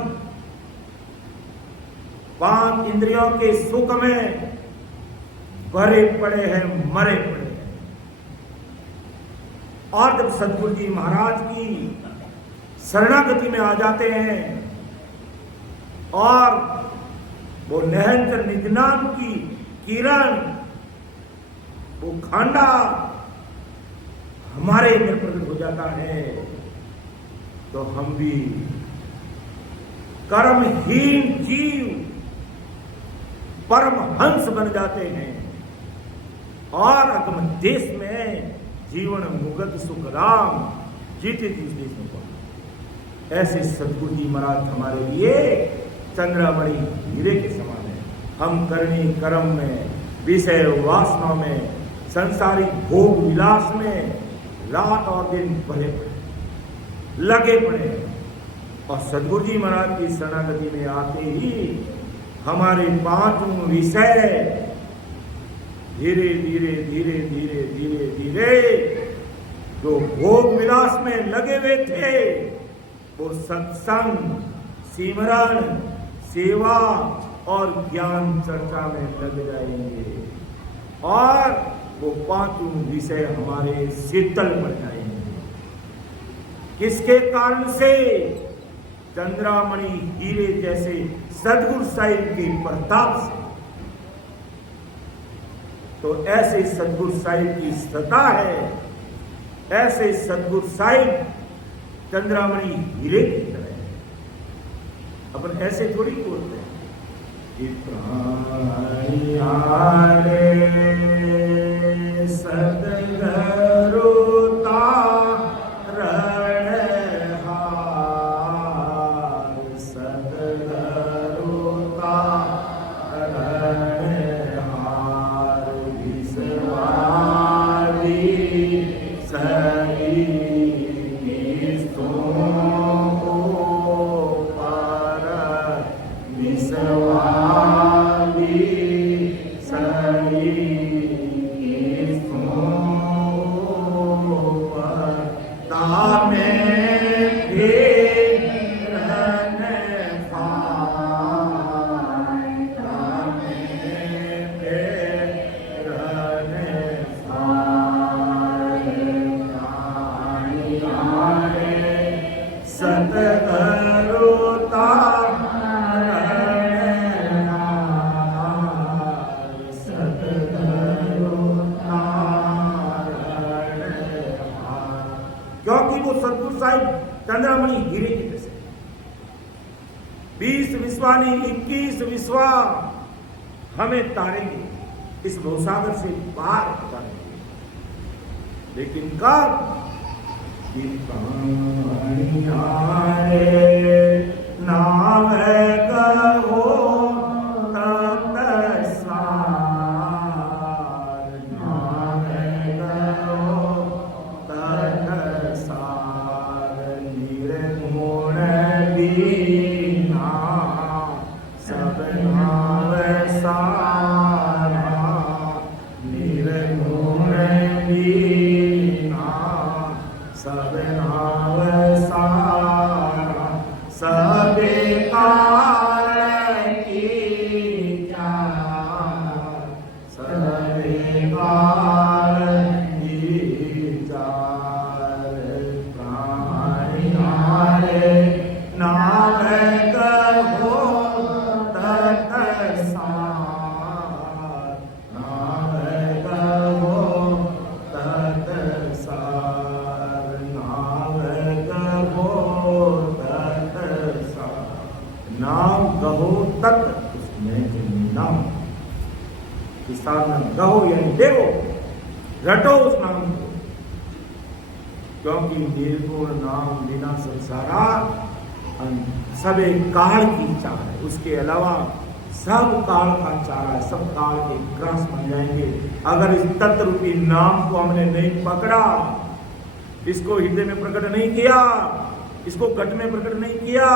5 इंद्रियों के सुख में भरे पड़े हैं, मरे पड़े हैं। और जब सद्गुरु जी महाराज की शरणागति में आ जाते हैं और वो निरंतर निजनाम की किरण, वो खांडा हमारे अंदर प्रकट हो जाता है, तो हम भी कर्महीन जीव परमहंस बन जाते हैं और अगम देश में जीवन मुगत सुख राम जीते जिस देश में पहुंचे। ऐसे सद्गुरु जी महाराज हमारे लिए चंद्रामणि हीरे के समान है। हम करनी कर्म में, विषय वासना में, संसारिक भोग विलास में रात और दिन भरे पड़े, लगे पड़े, और सद्गुरु जी महाराज की शरणागति में आते ही हमारे 5 विषय धीरे धीरे धीरे धीरे धीरे धीरे जो भोग विलास में लगे हुए थे वो सत्संग, सिमरन, सेवा और ज्ञान चर्चा में लग जाएंगे और वो 5 विषय हमारे शीतल पड़ जाएंगे। किसके कारण से? चंद्रामणि हीरे जैसे सद्गुरु साहिब के प्रताप से। तो ऐसे सद्गुरु साहिब की सत्ता है, ऐसे सद्गुरु साहिब चंद्रामणि हीरे की तरह है। अपन ऐसे थोड़ी बोलते हैं कि सदगरुता रण साहिब चंद्रमणि हीरे की जैसे 20 विश्वानी 21 विश्वा हमें तारेंगे, इस भवसागर से पार उतारेंगे। लेकिन कब? नाम कहो तत्सार, नाम कहो तत्सार, निर्गुण दीना सब नाम सारा, निर्गुण दीना सब नाम सारा, सबे काल की चार, सबे काल की चार, प्राणियारे नाम कहो तत्सार, नाम कहो तत्सार, नाम कहो तत्सार, नाम कहो तत्, उसमें नाम किसान गहो यानी देवो, रटो उस नाम को, क्योंकि निर्गुण नाम बिना संसारा सबे काल की चार है। उसके अलावा सब काल का चारा है, सब काल के ग्रास बन जाएंगे अगर इस तत्व रूपी नाम को हमने नहीं पकड़ा, इसको हृदय में प्रकट नहीं किया, इसको घट में प्रकट नहीं किया,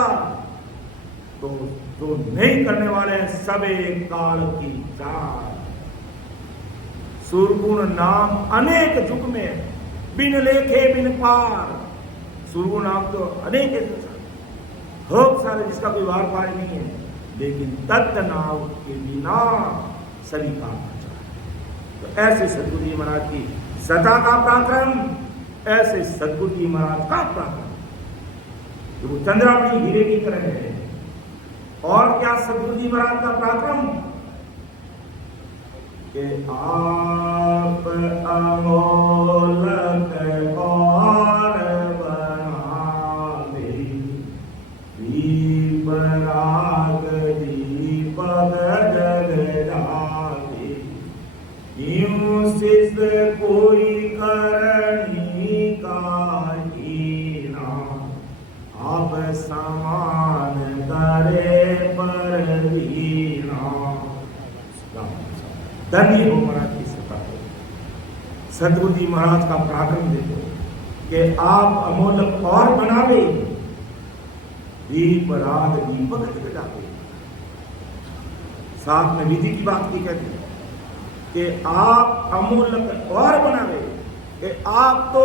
तो जो नहीं करने वाले हैं सबे काल की चार। सुरगुण नाम अनेक युग में बिन लेखे बिन पार, सुरगुण नाम तो अनेक खूब सारे जिसका कोई वार पार नहीं है, लेकिन तत्व नाम के बिना सभी काम हो जाए। तो ऐसे सदगुरु जी महाराज की सदा का पराक्रम, ऐसे सदगुरु जी महाराज का पराक्रम जो चंद्रामणि हीरे की तरह है। और क्या सदगुरु जी महाराज का पराक्रम कि आप अमोलक और बनावे, दीप राग दीपक जग जावे, यूं शिष कोई करनी का हीना, आप समान करे पर दीना। धन्य हो महाराज की सत्ता को, सदगुरु जी महाराज का पराक्रम देखो कि आप अमोलक और बनावे, दीप राग दीपक जगावे। साथ में विधि की बात की कहती है कि आप अमोलक और बनावे, कि आप तो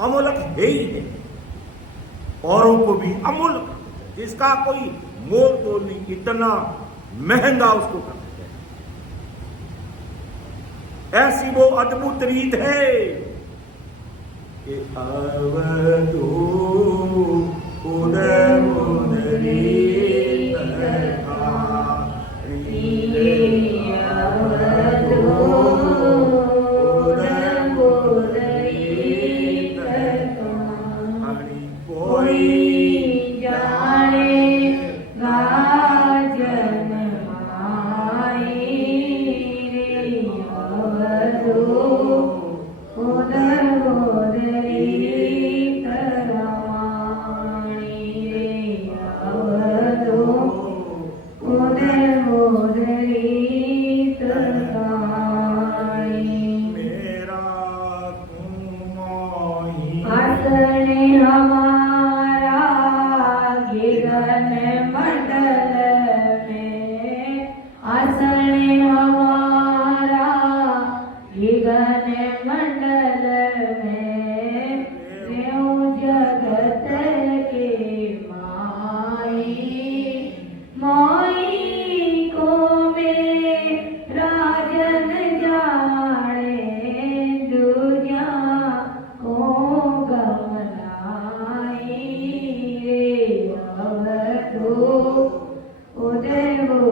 अमोलक है ही है, औरों को भी अमोलक, जिसका कोई मोल तोल नहीं, इतना महंगा उसको करते हैं। ऐसी वो अद्भुत रीत है कि अवधू उदय रीत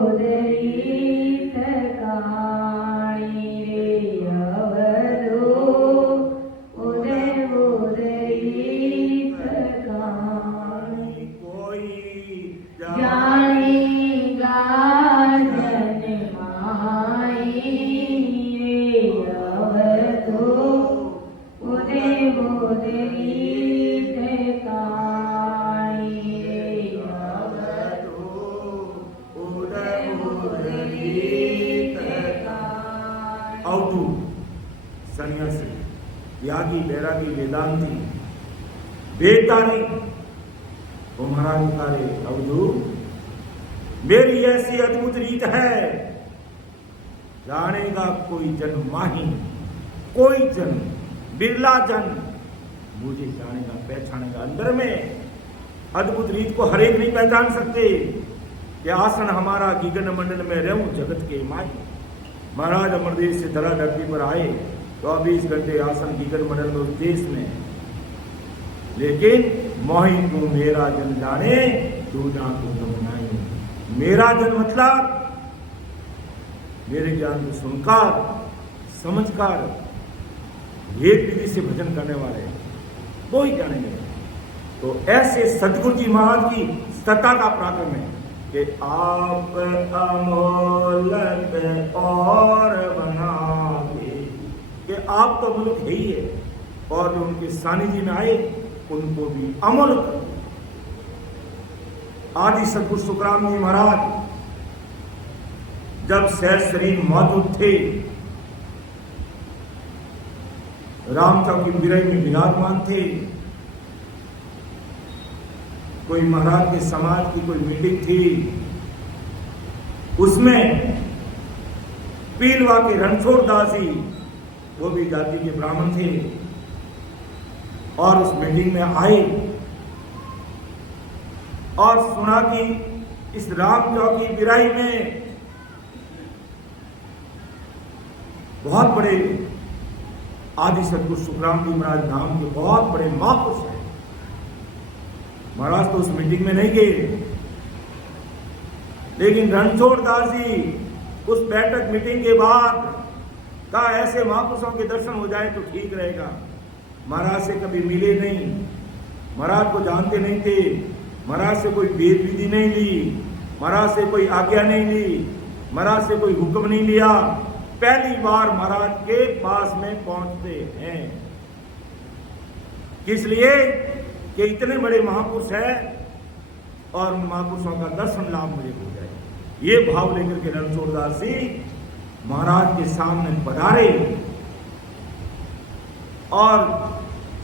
उदय त्यागी, बैरागी, वेदांती, वेदानी, वो महाराज तारे अवधूत, मेरी ऐसी अद्भुत रीत है, जानेगा कोई जन माही, कोई जन, बिरला जन मुझे जानेगा, पहचानेगा। अंदर में अद्भुत रीत को हरेक नहीं पहचान सकते कि आसन हमारा गगन मंडल में रहूं जगत के माही। महाराज अमरदेश से धरा धरती पर आए 24 घंटे आसन गगन मंडल में, उस देश में, लेकिन मोहि तू मेरा जन जाने, तू ना तू बनाई। मेरा जन मतलब मेरे ज्ञान को सुनकर, समझकर, एक विधि से भजन करने वाले वो ही जानेंगे। तो ऐसे सदगुरु जी महाराज की सत्ता का पराक्रम है कि आप अमोलक और बनावे, कि आप तो मुल्क है ही है, और जो उनके सानिध्य में आए उनको भी अमोलक। आदि सदगुरु सुखराम जी महाराज जब सहज शरीर मौजूद थे, राम चौकी बिरई में विराजमान थे, कोई महाराज के समाज की कोई मीटिंग थी, उसमें पीलवा के रणछोड़ दास जी, वो भी जाति के ब्राह्मण थे, और उस मीटिंग में आए और सुना कि इस राम चौकी बिराई में बहुत बड़े आदि सदगुरु सुखराम जी महाराज नाम के बहुत बड़े महापुरुष हैं। महाराज तो उस मीटिंग में नहीं गए, लेकिन रणछोड़ दास जी उस बैठक मीटिंग के बाद कहा ऐसे महापुरुषों के दर्शन हो जाए तो ठीक रहेगा। महाराज से कभी मिले नहीं, महाराज को जानते नहीं थे, महाराज से कोई वेद विधि नहीं ली, महाराज से कोई आज्ञा नहीं ली, महाराज से कोई हुक्म नहीं लिया, पहली बार महाराज के पास में पहुंचते हैं। किस लिए कि इतने बड़े महापुरुष हैं और उन महापुरुषों का दर्शन लाभ मुझे हो जाए, ये भाव लेकर के रणछोड़ दास जी महाराज के सामने पधारे, और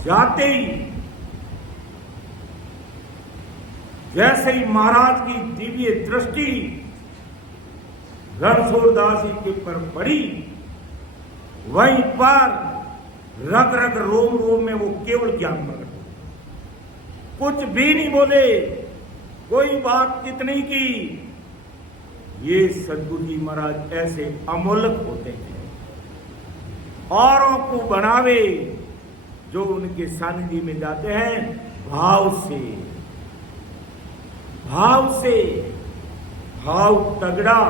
जाते ही जैसे ही महाराज की दिव्य दृष्टि रणछोड़ दास जी के पर पड़ी, वहीं पर रग रग रोम रोम में वो केवल ज्ञान प्रकट हो, कुछ भी नहीं बोले, कोई बात कितनी की। ये सदगुरु जी महाराज ऐसे अमोलक होते हैं, औरों को बनावे जो उनके सानिध्य में जाते हैं, भाव से, भाव से, भाव तगड़ा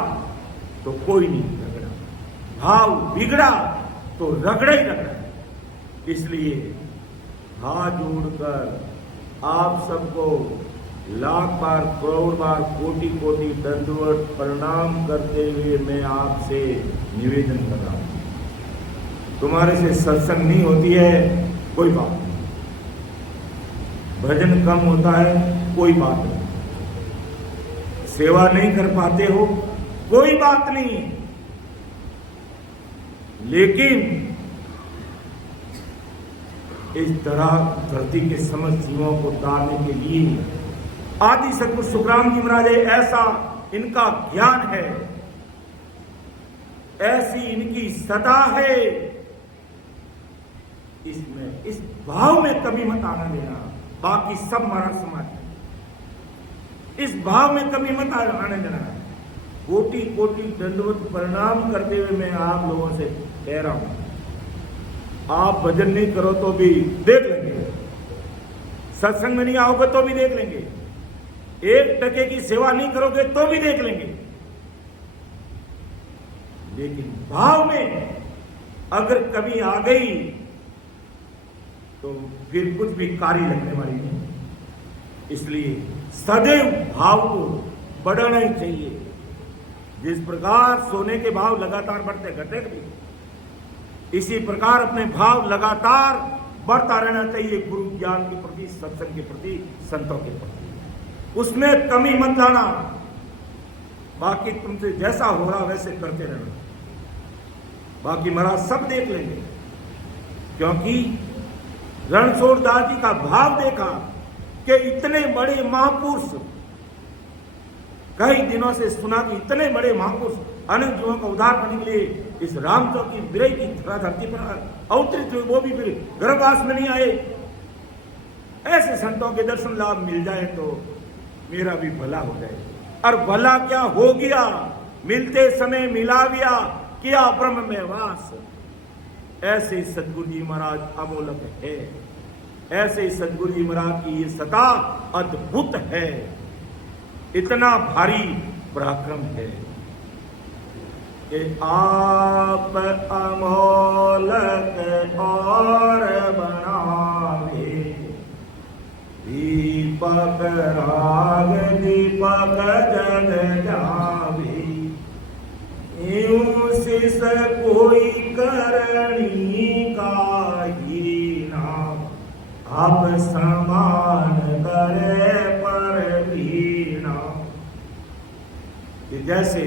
तो कोई नहीं रगड़ा, भाव बिगड़ा तो रगड़ा ही रगड़ा। इसलिए हाथ जोड़कर आप सबको लाख बार, करोड़ बार, कोटि कोटि दंडवत प्रणाम करते हुए मैं आपसे निवेदन कर रहा हूं, तुम्हारे से सत्संग नहीं होती है कोई बात नहीं, भजन कम होता है कोई बात नहीं, सेवा नहीं कर पाते हो कोई बात नहीं, लेकिन इस तरह धरती के समस्त जीवों को तारने के लिए आदि सदगुरु सुखराम जी महाराज ऐसा इनका ज्ञान है, ऐसी इनकी सदा है, इसमें इस भाव में कभी मत आना देना। बाकी सब महाराज समाज, इस भाव में कभी मत आने देना। कोटि कोटि दंडवत प्रणाम करते हुए मैं आप लोगों से कह रहा हूं, आप भजन नहीं करो तो भी देख लेंगे, सत्संग में नहीं आओगे तो भी देख लेंगे, 1% की सेवा नहीं करोगे तो भी देख लेंगे, लेकिन भाव में अगर कभी आ गई तो फिर कुछ भी कार्य लगने वाली नहीं। इसलिए सदैव भाव को बढ़ाना ही चाहिए। जिस प्रकार सोने के भाव लगातार बढ़ते घटे कभी, इसी प्रकार अपने भाव लगातार बढ़ता रहना चाहिए गुरु ज्ञान के प्रति, सत्संग के प्रति, संतों के प्रति, उसमें कमी मत लाना। बाकी तुमसे जैसा हो रहा वैसे करते रहना, बाकी महाराज सब देख लेंगे, क्योंकि रणछोड़ दास जी का भाव देखा कि इतने बड़े महापुरुष, कई दिनों से सुना कि इतने बड़े महापुरुष अनेक जीवों का उद्धार करने के लिए इस रामचौक की बिरई की धरती पर अवतरित हुए, वो भी फिर गर्भवास में नहीं आए। ऐसे संतों के दर्शन लाभ मिल जाए तो मेरा भी भला हो जाए। और भला क्या हो गया, मिलते समय मिला दिया, किया ब्रह्म में वास। ऐसे सदगुरु जी महाराज अमोलक है, ऐसे सदगुरु जी महाराज की ये सता अद्भुत है, इतना भारी पराक्रम है कि आप अमोलक और बनावे, दीपक राग दीपक जग जावे, यूं शिष कोई करनी का ही ना, आप समान करे पर भी ना। जैसे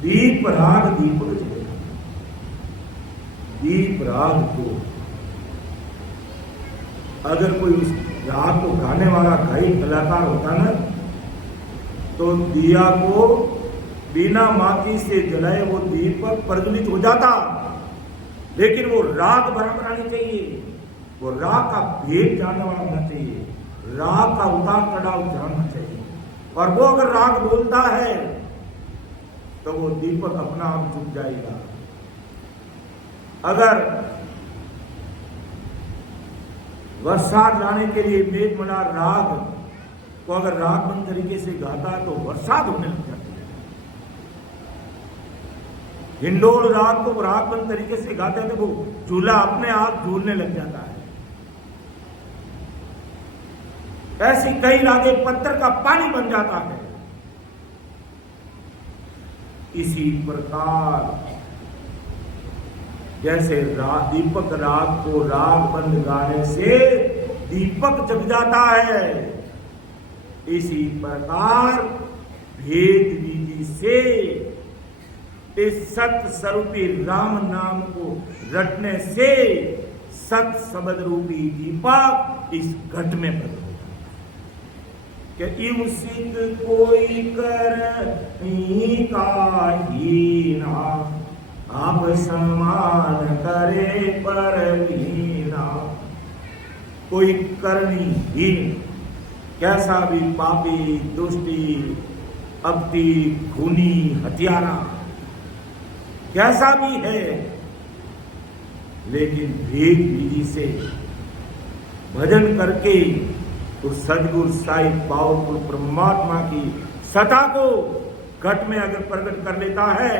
दीप राग दीपक जगह, दीप राग को अगर कोई उस राग को गाने वाला गायक कलाकार होता ना, तो दिया को बिना माची से जलाए वो दीपक प्रज्वलित हो जाता। लेकिन वो राग बराबर आनी चाहिए, वो राग का भेद जानने वाला होना चाहिए, राग का उतार चढ़ाव जानना चाहिए। और वो अगर राग बोलता है तो वो दीपक अपना आप झुक जाएगा। अगर वर्षा लाने के लिए मेघमला राग को अगर रागबंद तरीके से गाता है तो बरसात होने लग जाती है। हिंडोल राग को रागबंद तरीके से गाते हैं तो वो चूल्हा अपने आप झूलने लग जाता है। ऐसी कई रागें पत्थर का पानी बन जाता है। इसी प्रकार जैसे दीपक राग को राग बंद गाने से दीपक जग जाता है, इसी प्रकार भेद विधि से इस सत स्वरूपी राम नाम को रटने से सत शब्द रूपी दीपक इस घट में प्रकट होता है कि इव सिद्ध कोई करनी का ही ना, आप समान करे पर लीना। कोई करनी हीन, कैसा भी पापी दुष्टी अति खूनी हत्यारा कैसा भी है, लेकिन भेद विधि से भजन करके तो सदगुरु साई पावरफुल परमात्मा की सत्ता को घट में अगर प्रकट कर लेता है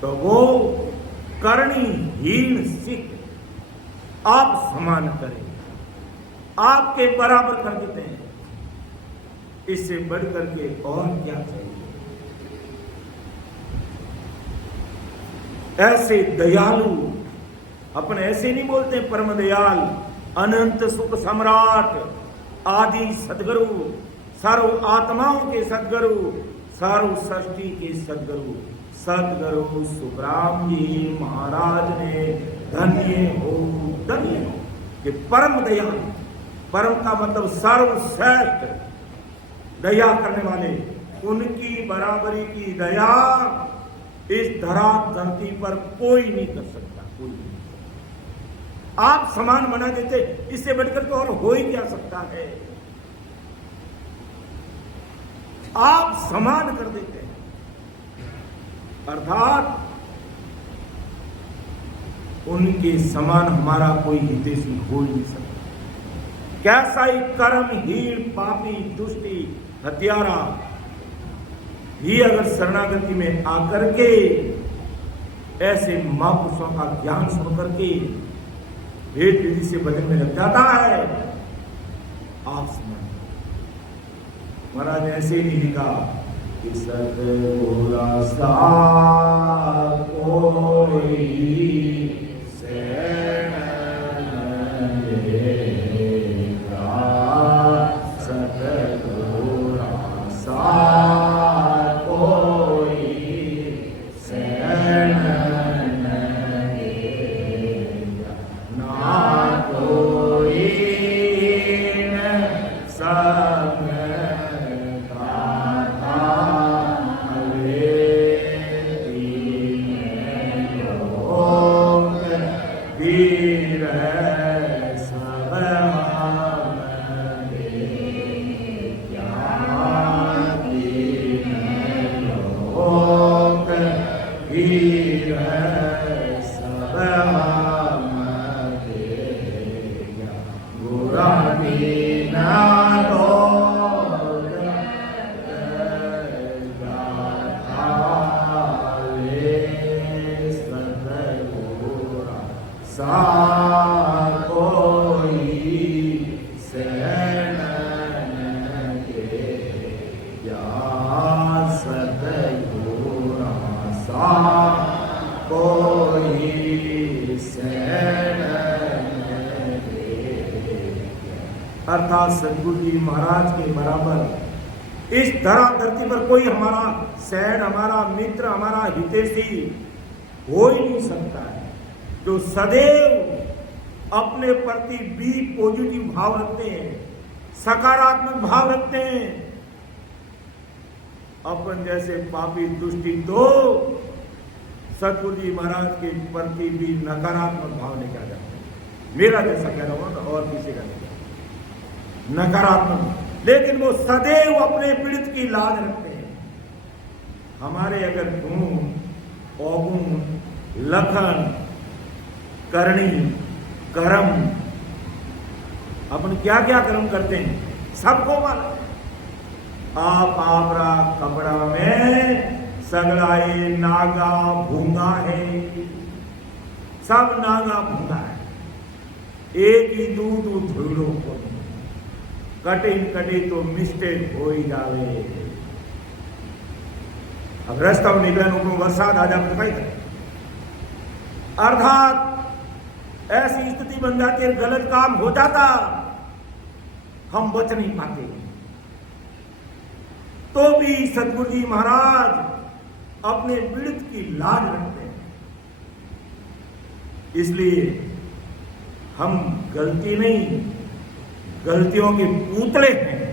तो वो करनी हीन सिख आप समान करें, आपके बराबर कर देते हैं। इससे बढ़कर के और क्या चाहिए। ऐसे दयालु, अपन ऐसे नहीं बोलते परम दयाल, अनंत सुख सम्राट आदि सदगुरु, सर्व आत्माओं के सदगुरु, सर्व सृष्टि के सदगुरु, सदगुरु सुखराम जी महाराज ने धन्य हो कि परम दयाल, परम का मतलब सर्वश्रेष्ठ दया करने वाले, उनकी बराबरी की दया इस धरा धरती पर कोई नहीं कर सकता, कोई नहीं। आप समान बना देते, इससे बढ़कर तो और हो ही क्या सकता है। आप समान कर देते हैं, अर्थात उनके समान हमारा कोई हितैषी हो ही नहीं सकता। कैसा ही कर्महीन पापी दुष्टी हत्यारा भी अगर शरणागति में आकर के ऐसे महापुरुषों का ज्ञान सुन करके भेद विधि से भजन में लग जाता है, आप समझ महाराज ने ऐसे ही लिखा कि सतगुरु सा कोई शरण लेगा, सतगुरु सा कोई शरण अर्थात सदगुरु जी महाराज के बराबर इस धरती पर कोई हमारा सैन, हमारा मित्र, हमारा हितैषी हो ही नहीं सकता है, जो सदैव अपने प्रति बी पॉजिटिव भाव रखते हैं, सकारात्मक भाव रखते हैं। अपन जैसे पापी दुष्टी तो सदगुरु जी महाराज के प्रति भी नकारात्मक भाव लेकर जाते हैं। मेरा जैसा कह रहा हूं और किसी का नहीं, नकारात्मक। लेकिन वो सदैव अपने पीड़ित की लाज रखते हैं। हमारे अगर गुण, अवगुण, लखन, करणी, कर्म, अपन क्या क्या कर्म करते हैं सबको मालूम। आप आपरा कपड़ा में सगड़ाए नागा भूंगा है, सब नागा भूंगा है। एक ही दूध धोइड़ो को कटे तो मिस्टेक हो ही जावे। अब रास्ता में निकले ऊपर वरसाद आ जाए तो कहीं अर्थात ऐसी स्थिति बन जाती है, गलत काम हो जाता, हम बच नहीं पाते। तो भी सदगुरु जी महाराज अपने पीड़ित की लाज रखते हैं। इसलिए हम गलती नहीं, गलतियों के पुतले हैं,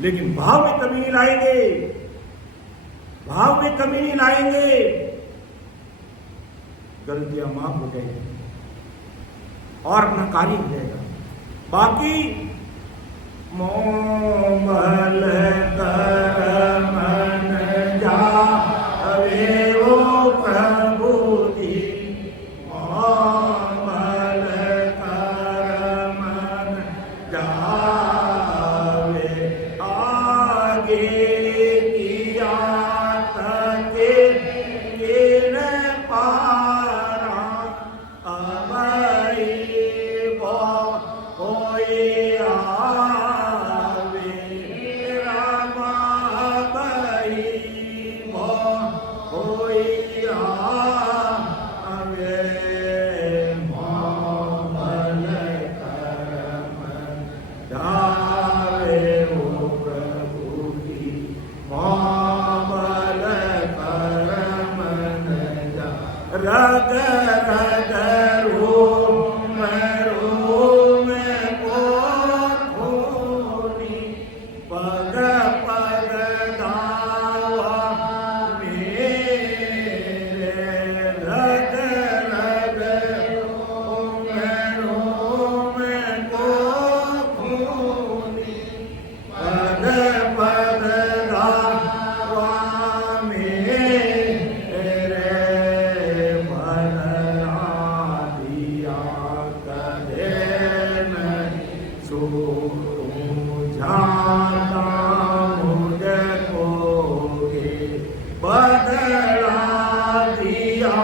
लेकिन भाव में कमी नहीं लाएंगे, भाव में कमी नहीं लाएंगे, गलतियां माफ हो जाएगी और अपना कार्य हो जाएगा। बाकी मोमल कर मन जावे वो प्रभु जी, मोमल कर मन जावे आगे किया तके किन पारा अबई वो होए रग रग रोम रोम को खोनी, पग पग दावा मेरे। रग रग रोम रोम को खोनी, पग पग दावा मेरे। बदला दिया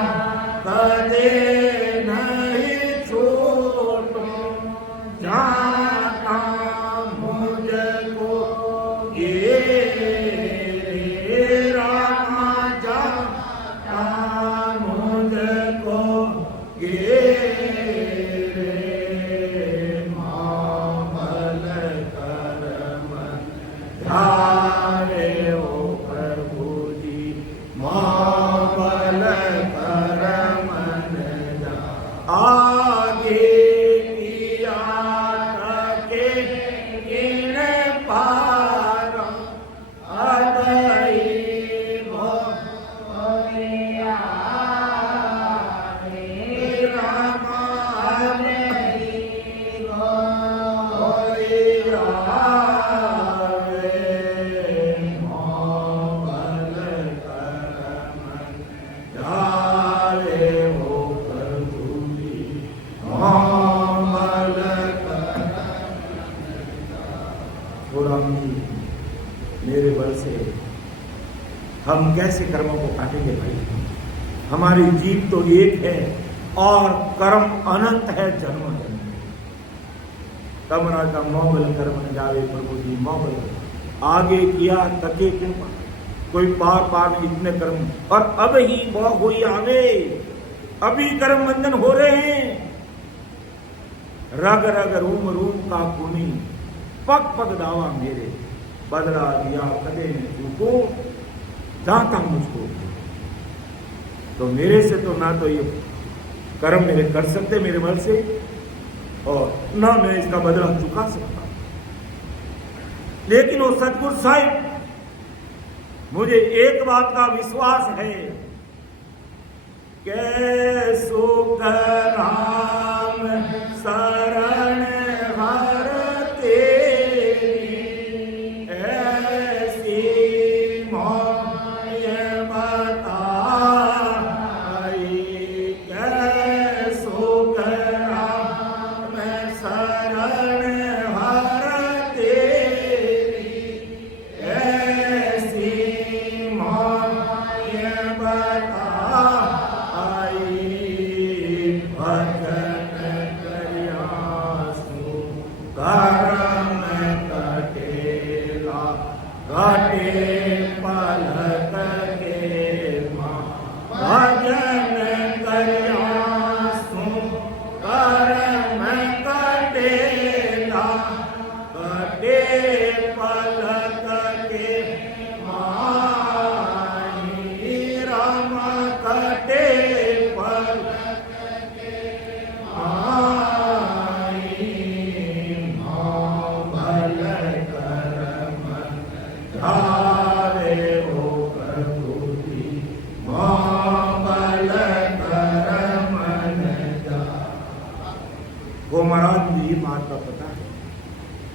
कदे नहीं छोटो, जाता मुझको ये रामा, जाता मुझको ये मामल करम धारे ओ प्रभु जी, मामल करम आगे किया तके किन पारा अदई भो मेरे बल से हम कैसे कर्मों को काटेंगे भाई? हमारी जीव तो एक है और कर्म अनंत है, जन्म जन्म। तब राजा मोगल कर्म न जावे प्रभु जी, मोगल आगे किया तके क्यों, कोई पार पार इतने कर्म, और अब ही वह हुई आवे, अभी कर्म बंधन हो रहे हैं। रग रग रूम रूम का कुनी, पग पग दावा मेरे, बदला दिया कदे ने चूको, दाता मुझको। तो मेरे से तो ना तो ये कर्म मेरे कर सकते मेरे बल से, और ना मैं इसका बदला चुका सकता। लेकिन वो सतगुरु साहिब, मुझे एक बात का विश्वास है, कैसो कराम शरण हर तेरी, ऐसी मोय बताई, कैसो कराम शरण हर तेरी, ऐसी मोय बताई, भजन करियासु करम कटेला, घटे पलक के माँ, भजन करियासु करम कटेला, घटे पलक के माही, राम कटे पलक के माही, भल करम धारे हो प्रभुति, भल करम जा। वो महाराज जी बात का पता है,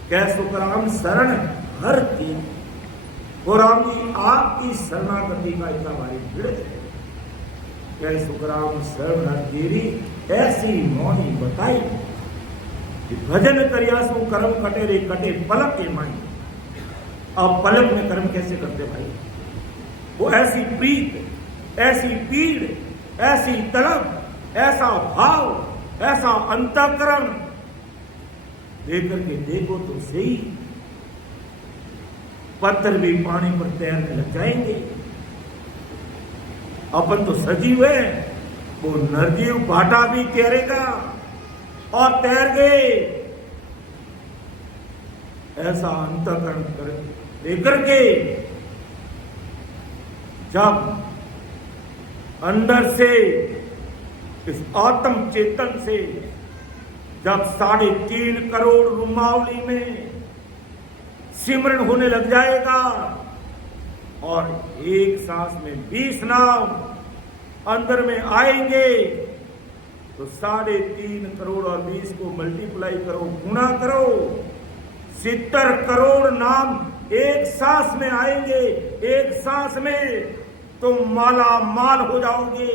कैसो कराम शरण हर की। वो राम जी आपकी शरणागति का इतना भारी भीड़ है, कैसो कराम शरण हर तेरी, ऐसी मौनी बताई, कि भजन करियासु कर्म कटे रे, कटे पलक के माई। अब पलक में कर्म कैसे करते भाई? वो ऐसी प्रीत, ऐसी पीड़, ऐसी तलब, ऐसा भाव, ऐसा अंतःकरण लेकर के देखो तो सही, पत्थर भी पानी पर तैरने लग जाएंगे। अपन तो सजीव है, वो नरजीव भाटा भी तैरेगा और तैर गए। ऐसा अंतःकरण लेकर के जब अंदर से, इस आत्म चेतन से, जब 3.5 करोड़ रुमावली में सिमरन होने लग जाएगा, और एक सांस में 20 नाम अंदर में आएंगे, तो 3.5 करोड़ और 20 को मल्टीप्लाई करो, गुणा करो, 70 करोड़ नाम एक सांस में आएंगे। एक सांस में तुम माला माल हो जाओगे,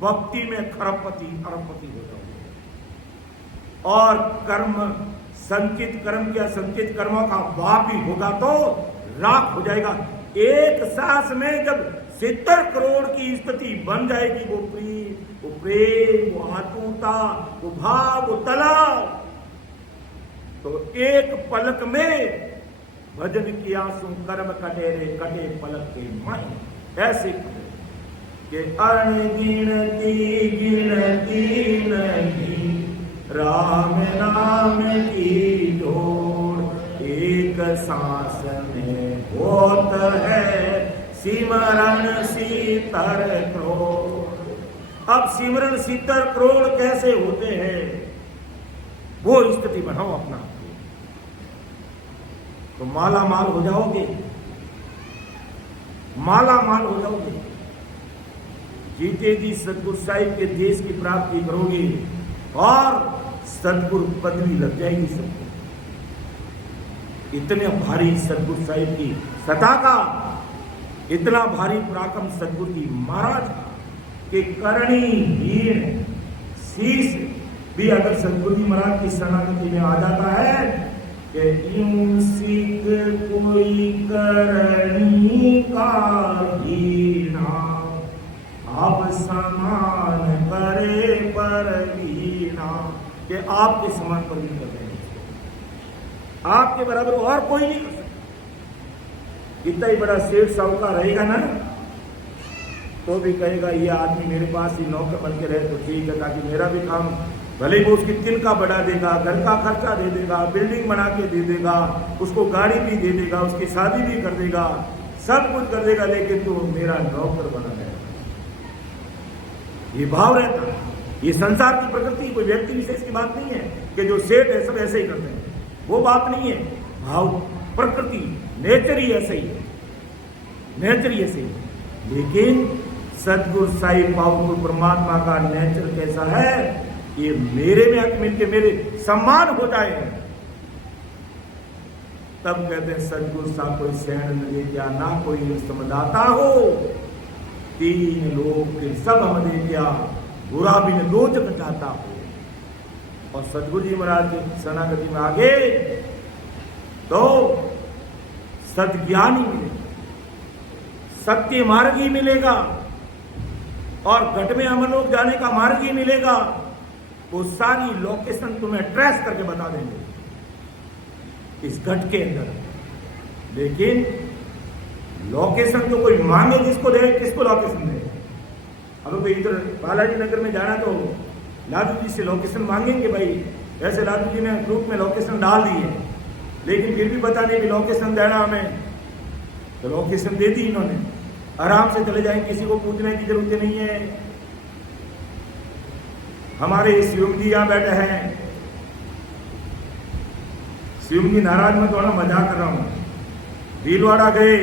भक्ति में खरबपति अरबपति हो जाओगे। और कर्म, संचित कर्म या संचित कर्मों का भाव भी होगा तो राख हो जाएगा। एक सांस में जब 70 करोड़ की स्थिति बन जाएगी, वो प्रेम, वो आतुरता, वो भाव, वो तलब, तो एक पलक में भजन किया सु कर्म कटे रे, कटे पलक के माई। ऐसे कि अनगिनती गिनती नहीं, राम नाम की डोर, एक सांस में होत है सिमरन 70 करोड़। अब सिमरन 70 करोड़ कैसे होते हैं, वो स्थिति बनाओ अपना, तो माला माल हो जाओगे, माला माल हो जाओगे। जीते जी सतगुरु साहिब के देश की प्राप्ति करोगे, और सतगुरु पदवी लग जाएगी सबको। इतने भारी सतगुरु साहिब की सता का, इतना भारी पराक्रम सतगुरु जी महाराज के करणी हीन शीश भी अगर सतगुरु जी महाराज की शरणागति में आ जाता है कि यूं सिख कोई करणी का हीना, अब समान करे पर वीना, कि आपके समान पर भी कर देंगे, आपके बराबर और कोई नहीं कर सकता। इतना ही बड़ा सेठ साहूकार रहेगा ना, तो भी कहेगा ये आदमी मेरे पास ही नौकर बन के रहे तो ठीक है, ताकि मेरा भी काम भले ही वो उसकी तिल का बढ़ा देगा, घर का खर्चा दे देगा, बिल्डिंग बना के दे देगा, उसको गाड़ी भी दे देगा, उसकी शादी भी कर देगा, सब कुछ कर देगा, लेकिन तू मेरा नौकर बना है। ये भाव रहता है। ये संसार की प्रकृति, कोई व्यक्ति विशेष की बात नहीं है कि जो सेठ है सब ऐसे ही करते हैं, वो बात नहीं है। भाव, प्रकृति, नेचर ही ऐसे ही है, नेचर ही ऐसे ही। लेकिन सदगुरु साईं पावरफुल परमात्मा का नेचर कैसा है? ये मेरे में आके मिलके मेरे सम्मान हो जाए, तब कहते हैं सदगुरु सा कोई शरण न दे क्या, ना कोई समदाता हो, तीन लोग के सब हम दे क्या, बुरा बिन लोचक चाहता हो। और सदगुरु जी महाराज शरणागति में आगे तो सदज्ञानी मिलेगा, सत्य मार्ग ही मिलेगा, और घट में अमरलोक जाने का मार्ग ही मिलेगा। वो सारी लोकेशन तुम्हें ट्रेस करके बता देंगे इस घट के अंदर। लेकिन लोकेशन तो कोई मांगे जिसको दे, किसको लोकेशन दे? अब तो इधर बालाजी नगर में जाना तो लालू जी से लोकेशन मांगेंगे भाई। वैसे लालू जी ने ग्रुप में लोकेशन डाल दी है, लेकिन फिर भी बता नहीं कि लोकेशन देना हमें, तो लोकेशन दे दी इन्होंने, आराम से चले जाएंगे, किसी को पूछने की जरूरत नहीं है। हमारे शिवम जी यहां बैठे हैं, शिवम जी नाराज में थोड़ा मजाक कर रहा हूं। भीलवाड़ा गए,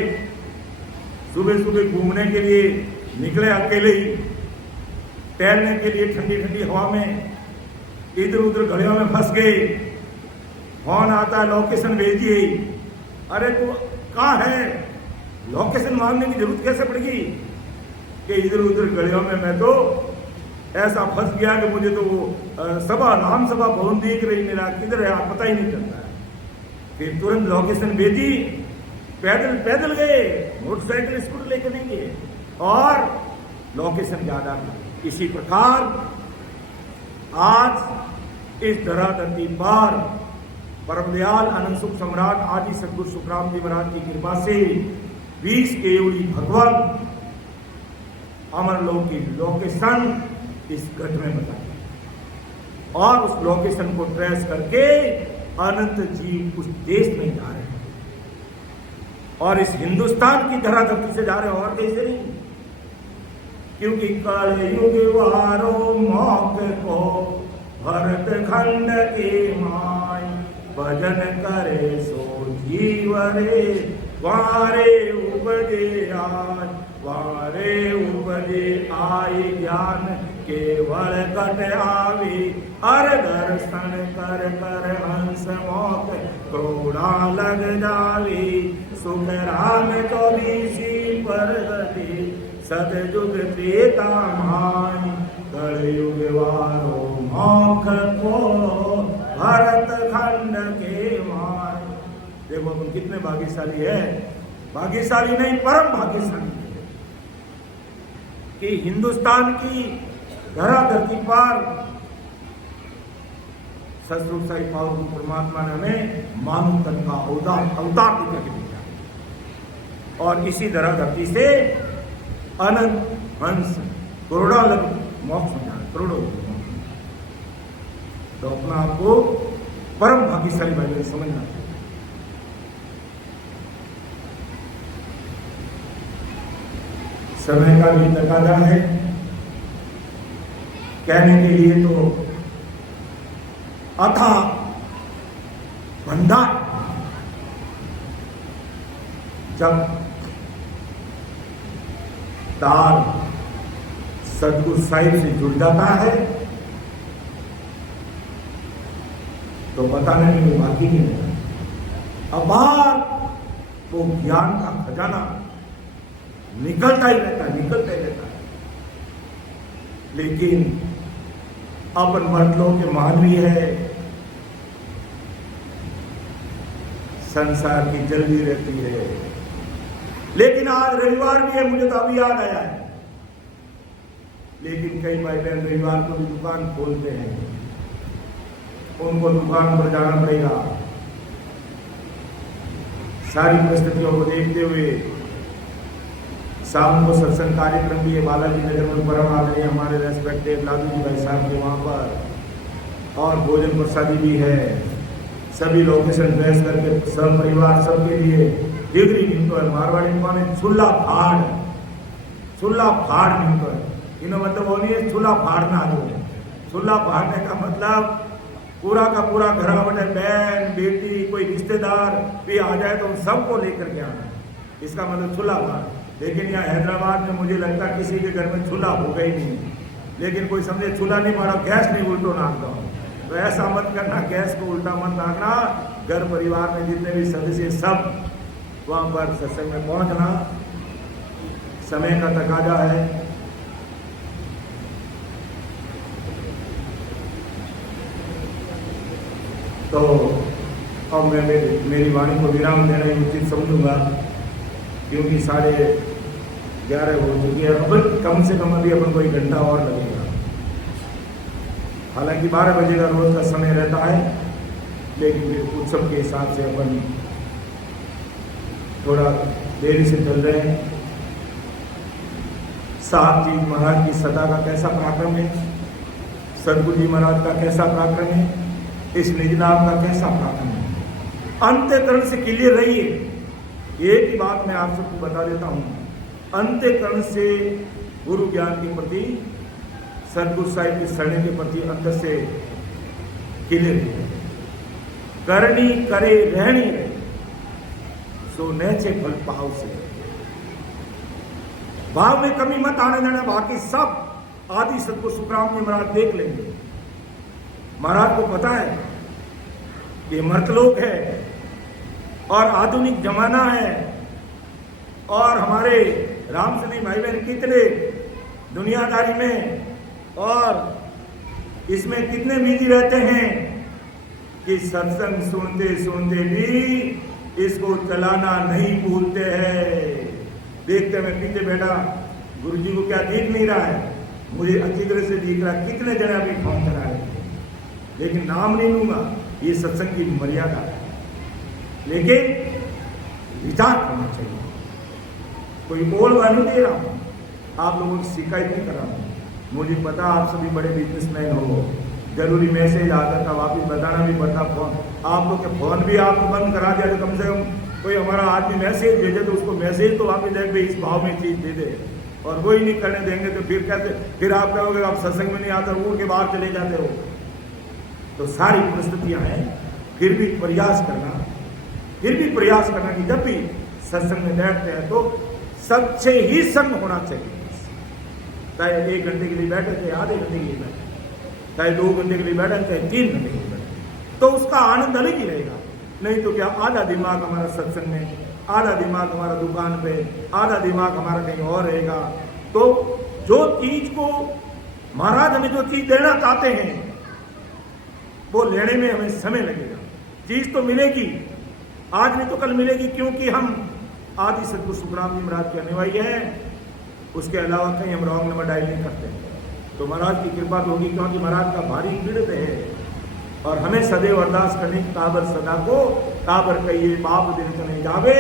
सुबह सुबह घूमने के लिए निकले, अकेले ही टहलने के लिए ठंडी ठंडी हवा में, इधर उधर घड़ियों में फंस गए। फोन आता है, लोकेशन भेजिए। अरे तू कहाँ है? लोकेशन मांगने की जरूरत कैसे पड़ेगी कि इधर उधर गलियों में मैं तो ऐसा फंस गया कि मुझे तो वो सभा, राम सभा भवन देख रही, मेरा किधर है आप पता ही नहीं चलता है। फिर तुरंत लोकेशन भेजी, पैदल पैदल गए, मोटरसाइकिल स्कूटर लेकर नहीं गए, और लोकेशन याद आ गई। इसी प्रकार आज इस धराधरती पर परम दयाल अनंत सुख सम्राट आदि सदगुरु सुखराम जी महाराज की कृपा से 20 केवड़ी भगवान अमरलोक की लोकेशन इस घट में बताई, और उस लोकेशन को ट्रेस करके अनंत जीव उस देश में जा रहे हैं, और इस हिंदुस्तान की धराधरती से जा रहे हैं, और कैसे नहीं। क्योंकि कलयुग वारो मौक को भरत खंड के माय, भजन करे सो जीव रे, वारे उपजे आज, वारे उपजे आय ज्ञान, केवल कट आवी, अर दर्शन कर कर हंस मौत, क्रोड़ा लग जावी, सुख राम 24 पर गति, सतयुग त्रेता माई, कलयुग वारो मौख को भरत खंड के माय। देखो तुम कितने भाग्यशाली है, भाग्यशाली नहीं परम भाग्यशाली है कि हिंदुस्तान की धराधरती पर सतगुरु साईं पावरफुल परमात्मा ने हमें मानव तन का अवतार देकर के दिया, और इसी धराधरती से अनंत हंस करोड़ों लोग मोक्ष में जाए, करोड़ों। तो अपना आपको परम भाग्यशाली भाई समझना। समय का भी तकाजा है, कहने के लिए तो अथा भंडार। जब तार सदगुरु साहिब से जुड़ जाता है तो बताने में कोई बाकी नहीं रहता। अपार वो ज्ञान का खजाना निकलता ही रहता है, निकलता ही रहता है। लेकिन अपन मर्दों के मानवी है, संसार की जल्दी रहती है। लेकिन आज रविवार भी है, मुझे तो अभी याद आया है। लेकिन कई भाई बहन रविवार को भी दुकान खोलते हैं, उनको दुकान पर जाना पड़ेगा। सारी परिस्थितियों को देखते हुए शाम को सत्संग कार्यक्रम भी है बालाजी नगर में, परम आदरणीय हमारे रेस्पेक्टेड लालू जी भाई साहब के वहाँ पर और भोजन प्रसादी भी है। सभी लोकेशन ड्रेस करके सब परिवार सबके लिए डिग्री मिलता है। मारवाड़ी में छुल्ला फाड़ मिलता है। इन्हों मतलब वो नहीं है छुल्ला फाड़ना जो है। छुल्ला फाड़ने का मतलब पूरा का पूरा घर में बहन बेटी कोई रिश्तेदार भी आ जाए तो उन सबको लेकर के आना, इसका मतलब छुल्ला फाड़। लेकिन यहाँ हैदराबाद में मुझे लगता है किसी के घर में छुल्ला होगा ही नहीं। लेकिन कोई समझे छुल्ला नहीं मारा, गैस नहीं उल्टो नाकता हूँ, तो ऐसा मत करना, गैस को उल्टा मत नाकना। घर परिवार में जितने भी सदस्य सब वहाँ पर सत्संग में पहुँचना। समय का तकाजा है। तो अब मैं मेरी वाणी को विराम देना ही उचित समझूंगा, क्योंकि 11:30 हो चुकी है। अब कम से कम अभी अपन को 1 घंटा और लगेगा। हालांकि 12 बजे का रोज का समय रहता है, लेकिन उत्सव के हिसाब से अपन थोड़ा देरी से चल रहे हैं। साहब जी महाराज की सदा का कैसा पराक्रम है, सदगुरु जी महाराज का कैसा पराक्रम है, इस निज नाम का कैसा पराक्रम है। अंतःकरण से क्लियर रहिए। एक ही बात मैं आप सबको बता देता हूं, अंतःकरण से गुरु ज्ञान के प्रति, सदगुरु साहिब की शरण के प्रति अंतर से क्लियर करनी करे रहनी रहे, सो नैचे फल पाव से। भाव में कमी मत आने देना। बाकी सब आदि सदगुरु सुखराम जी महाराज देख लेंगे। महाराज को पता है ये मर्तलोक है और आधुनिक जमाना है, और हमारे रामसनी भाई बहन कितने दुनियादारी में और इसमें कितने बिजी रहते हैं कि सत्संग सुनते सुनते भी इसको चलाना नहीं भूलते हैं। देखते मैं पीछे बैठा, गुरु जी को क्या दिख नहीं रहा है, मुझे अच्छी तरह से दिख रहा है। कितने जने अभी फोन चला रहे थे, लेकिन नाम नहीं लूंगा, ये सत्संग की मर्यादा है। लेकिन विचार करना चाहिए। कोई बोलवा नहीं दे रहा हूं, आप लोगों की शिकायत नहीं कर रहा हूं। मुझे पता आप सभी बड़े बिजनेसमैन हो, जरूरी मैसेज आता था, वापिस बताना भी पड़ता। फोन आप लोग के फोन भी आपको बंद करा दिया, तो कम से कम कोई हमारा आदमी मैसेज भेजे तो उसको मैसेज तो वापिस दे भाई इस भाव में चीज दे दे। और वही नहीं करने देंगे तो फिर कैसे, फिर आप कहोगे आप सत्संग में नहीं आते, उड़ के बाहर चले जाते हो। तो सारी परिस्थितियां हैं, फिर भी प्रयास करना कि जब भी सत्संग में बैठते हैं तो सच्चे ही संग होना चाहिए। चाहे 1 घंटे के लिए बैठे, चाहे आधे घंटे के लिए बैठे, चाहे 2 घंटे के लिए बैठे, चाहे 3 घंटे के लिए बैठे, तो उसका आनंद अलग ही रहेगा। नहीं तो क्या आधा दिमाग हमारा सत्संग में, आधा दिमाग हमारा दुकान पे, आधा दिमाग हमारा कहीं और रहेगा। तो जो चीज को महाराज हमें जो चीज देना चाहते हैं वो लेने में हमें समय लगेगा। चीज तो मिलेगी, आज नहीं तो कल मिलेगी, क्योंकि हम आदि सदगुरु सुखराम जी महाराज के अनुयायी हैं। उसके अलावा कहीं हम रॉन्ग नंबर डायल नहीं करते। तो महाराज की कृपा तो होगी, क्योंकि महाराज का भारी पीड़ित है और हमें सदैव अरदास करनी काबर सदा को, काबर कहिए बाप दिन तो नहीं जावे,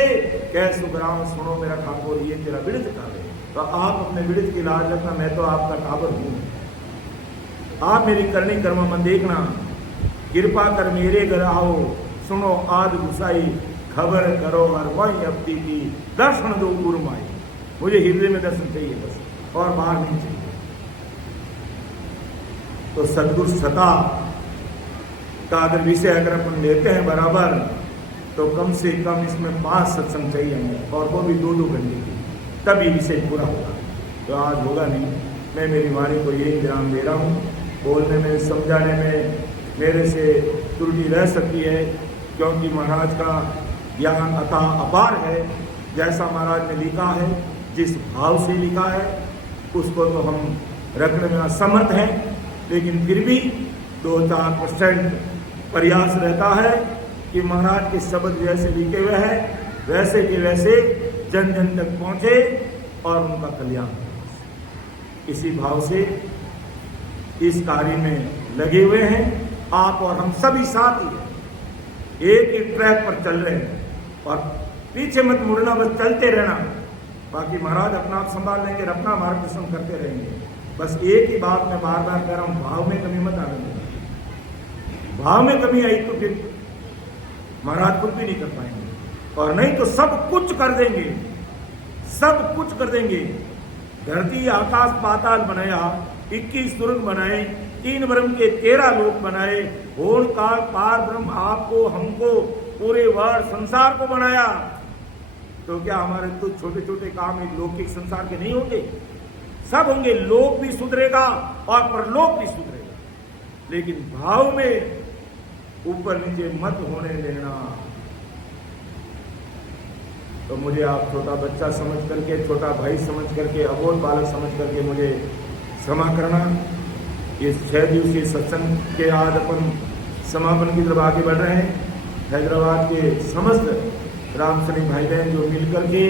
कह सुखराम सुनो मेरा ठाकुर ये तेरा बिड़ित कावे। तो आप अपने बिड़ित की लाज रखना, मैं तो आपका काबर हूं। आप मेरी करनी कर्म मन देखना, कृपा कर मेरे घर आओ, सुनो आद गुसाई, खबर करो हर वही अवती की, दर्शन दो गुरुमाई। मुझे हृदय में दर्शन चाहिए बस, और बाहर नहीं चाहिए। तो सदगुरु सता का अगर विषय अगर अपन लेते हैं बराबर, तो कम से कम इसमें 5 सत्संग चाहिए हमें, और वो भी 2-2 घंटे की, तभी विषय पूरा होगा। तो आज होगा नहीं। मैं मेरी वाणी को यही विराम दे रहा हूँ। बोलने में, समझाने में मेरे से त्रुटि रह सकती है, क्योंकि महाराज का ज्ञान अतः अपार है। जैसा महाराज ने लिखा है, जिस भाव से लिखा है, उसको तो हम रखने में असमर्थ हैं, लेकिन फिर भी 2-4% प्रयास रहता है कि महाराज के शब्द जैसे लिखे हुए हैं वैसे के वैसे जन जन तक पहुँचे और उनका कल्याण हो। इसी भाव से इस कार्य में लगे हुए हैं आप और हम सभी साथी हैं। एक ही ट्रैक पर चल रहे हैं और पीछे मत मुड़ना, बस चलते रहना। बाकी महाराज अपना आप संभाल लेंगे, अपना मार्गदर्शन करते रहेंगे। बस एक ही बात मैं बार बार कह रहा हूँ, भाव में कमी मत आने देना। भाव में कमी आई तो फिर महाराज कुछ भी नहीं कर पाएंगे, और नहीं तो सब कुछ कर देंगे, सब कुछ कर देंगे। धरती आकाश पाताल बनाया, 21 सुरंग बनाए, 3 ब्रह्म के 13 लोक बनाए, होड़ काल पार ब्रह्म आपको हमको पूरे वर्ल्ड संसार को बनाया। तो क्या हमारे तो छोटे छोटे काम एक लौकिक संसार के नहीं होंगे? सब होंगे। लोक भी सुधरेगा और परलोक भी सुधरेगा, लेकिन भाव में ऊपर नीचे मत होने देना। तो मुझे आप छोटा बच्चा समझ करके, छोटा भाई समझ करके, अबोध बालक समझ करके मुझे क्षमा करना। इस 6 दिवसीय सत्संग के आज अपन समापन की तरफ आगे बढ़ रहे हैं। हैदराबाद के समस्त रामसैनिक भाई बहन जो मिलकर के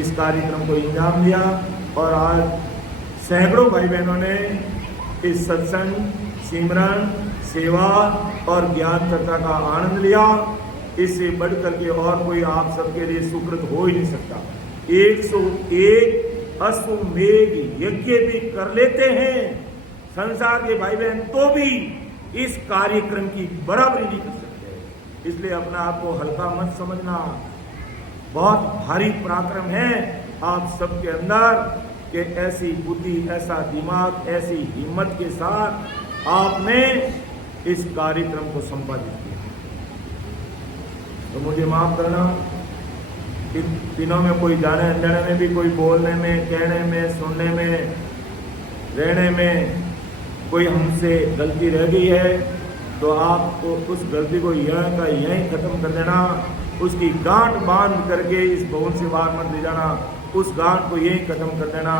इस कार्यक्रम को अंजाम दिया, और आज सैकड़ों भाई बहनों ने इस सत्संग, सिमरन, सेवा और ज्ञान चर्चा का आनंद लिया। इससे बढ़कर के और कोई आप सबके लिए सुकृत हो ही नहीं सकता। 101 अश्वमेध यज्ञ भी कर लेते हैं संसार के भाई बहन, तो भी इस कार्यक्रम की बराबरी नहीं कर सकते। इसलिए अपना आप को हल्का मत समझना, बहुत भारी पराक्रम है आप सबके अंदर कि ऐसी बुद्धि, ऐसा दिमाग, ऐसी हिम्मत के साथ आपने इस कार्यक्रम को संपादित किया। तो मुझे माफ करना, इन दिनों में कोई जाने अनजाने में भी कोई बोलने में, कहने में, सुनने में, रहने में कोई हमसे गलती रह गई है, तो आपको उस गलती को यहीं का यहीं खत्म कर देना। उसकी गांठ बांध करके इस भवन से बाहर मत ले जाना, उस गांठ को यहीं खत्म कर देना।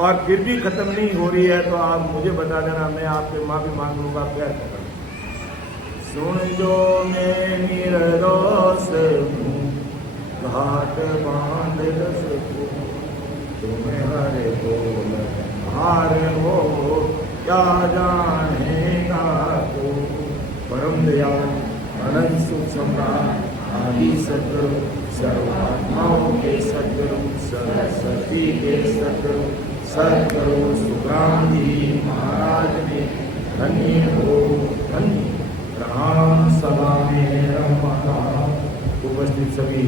और फिर भी खत्म नहीं हो रही है तो आप मुझे बता देना, मैं आपसे माफी मांग लूंगा। प्यार पकड़ सुन जो मैं निर्दोष हूँ, घाट बांध सकूं, तुम्हें हरे बोल हार हो क्या जानेगा तो। परम दयाल अनंत सुख सम्राट आदि सद्गुरु, सर्वात्माओं के सद्गुरु, सरस्वती के सद्गुरु, सद्गुरु सुखराम जी महाराज ने धन्य हो धन्य। राम सभा में रमता उपस्थित सभी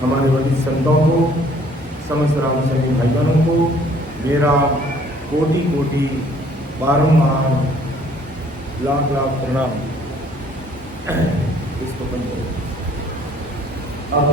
हमारे वरिष्ठ संतों को, समस्त रामसैनिक भाई बहनों को मेरा कोटि कोटि बारंबार लाख लाख प्रणाम। इसको बंद करो। अब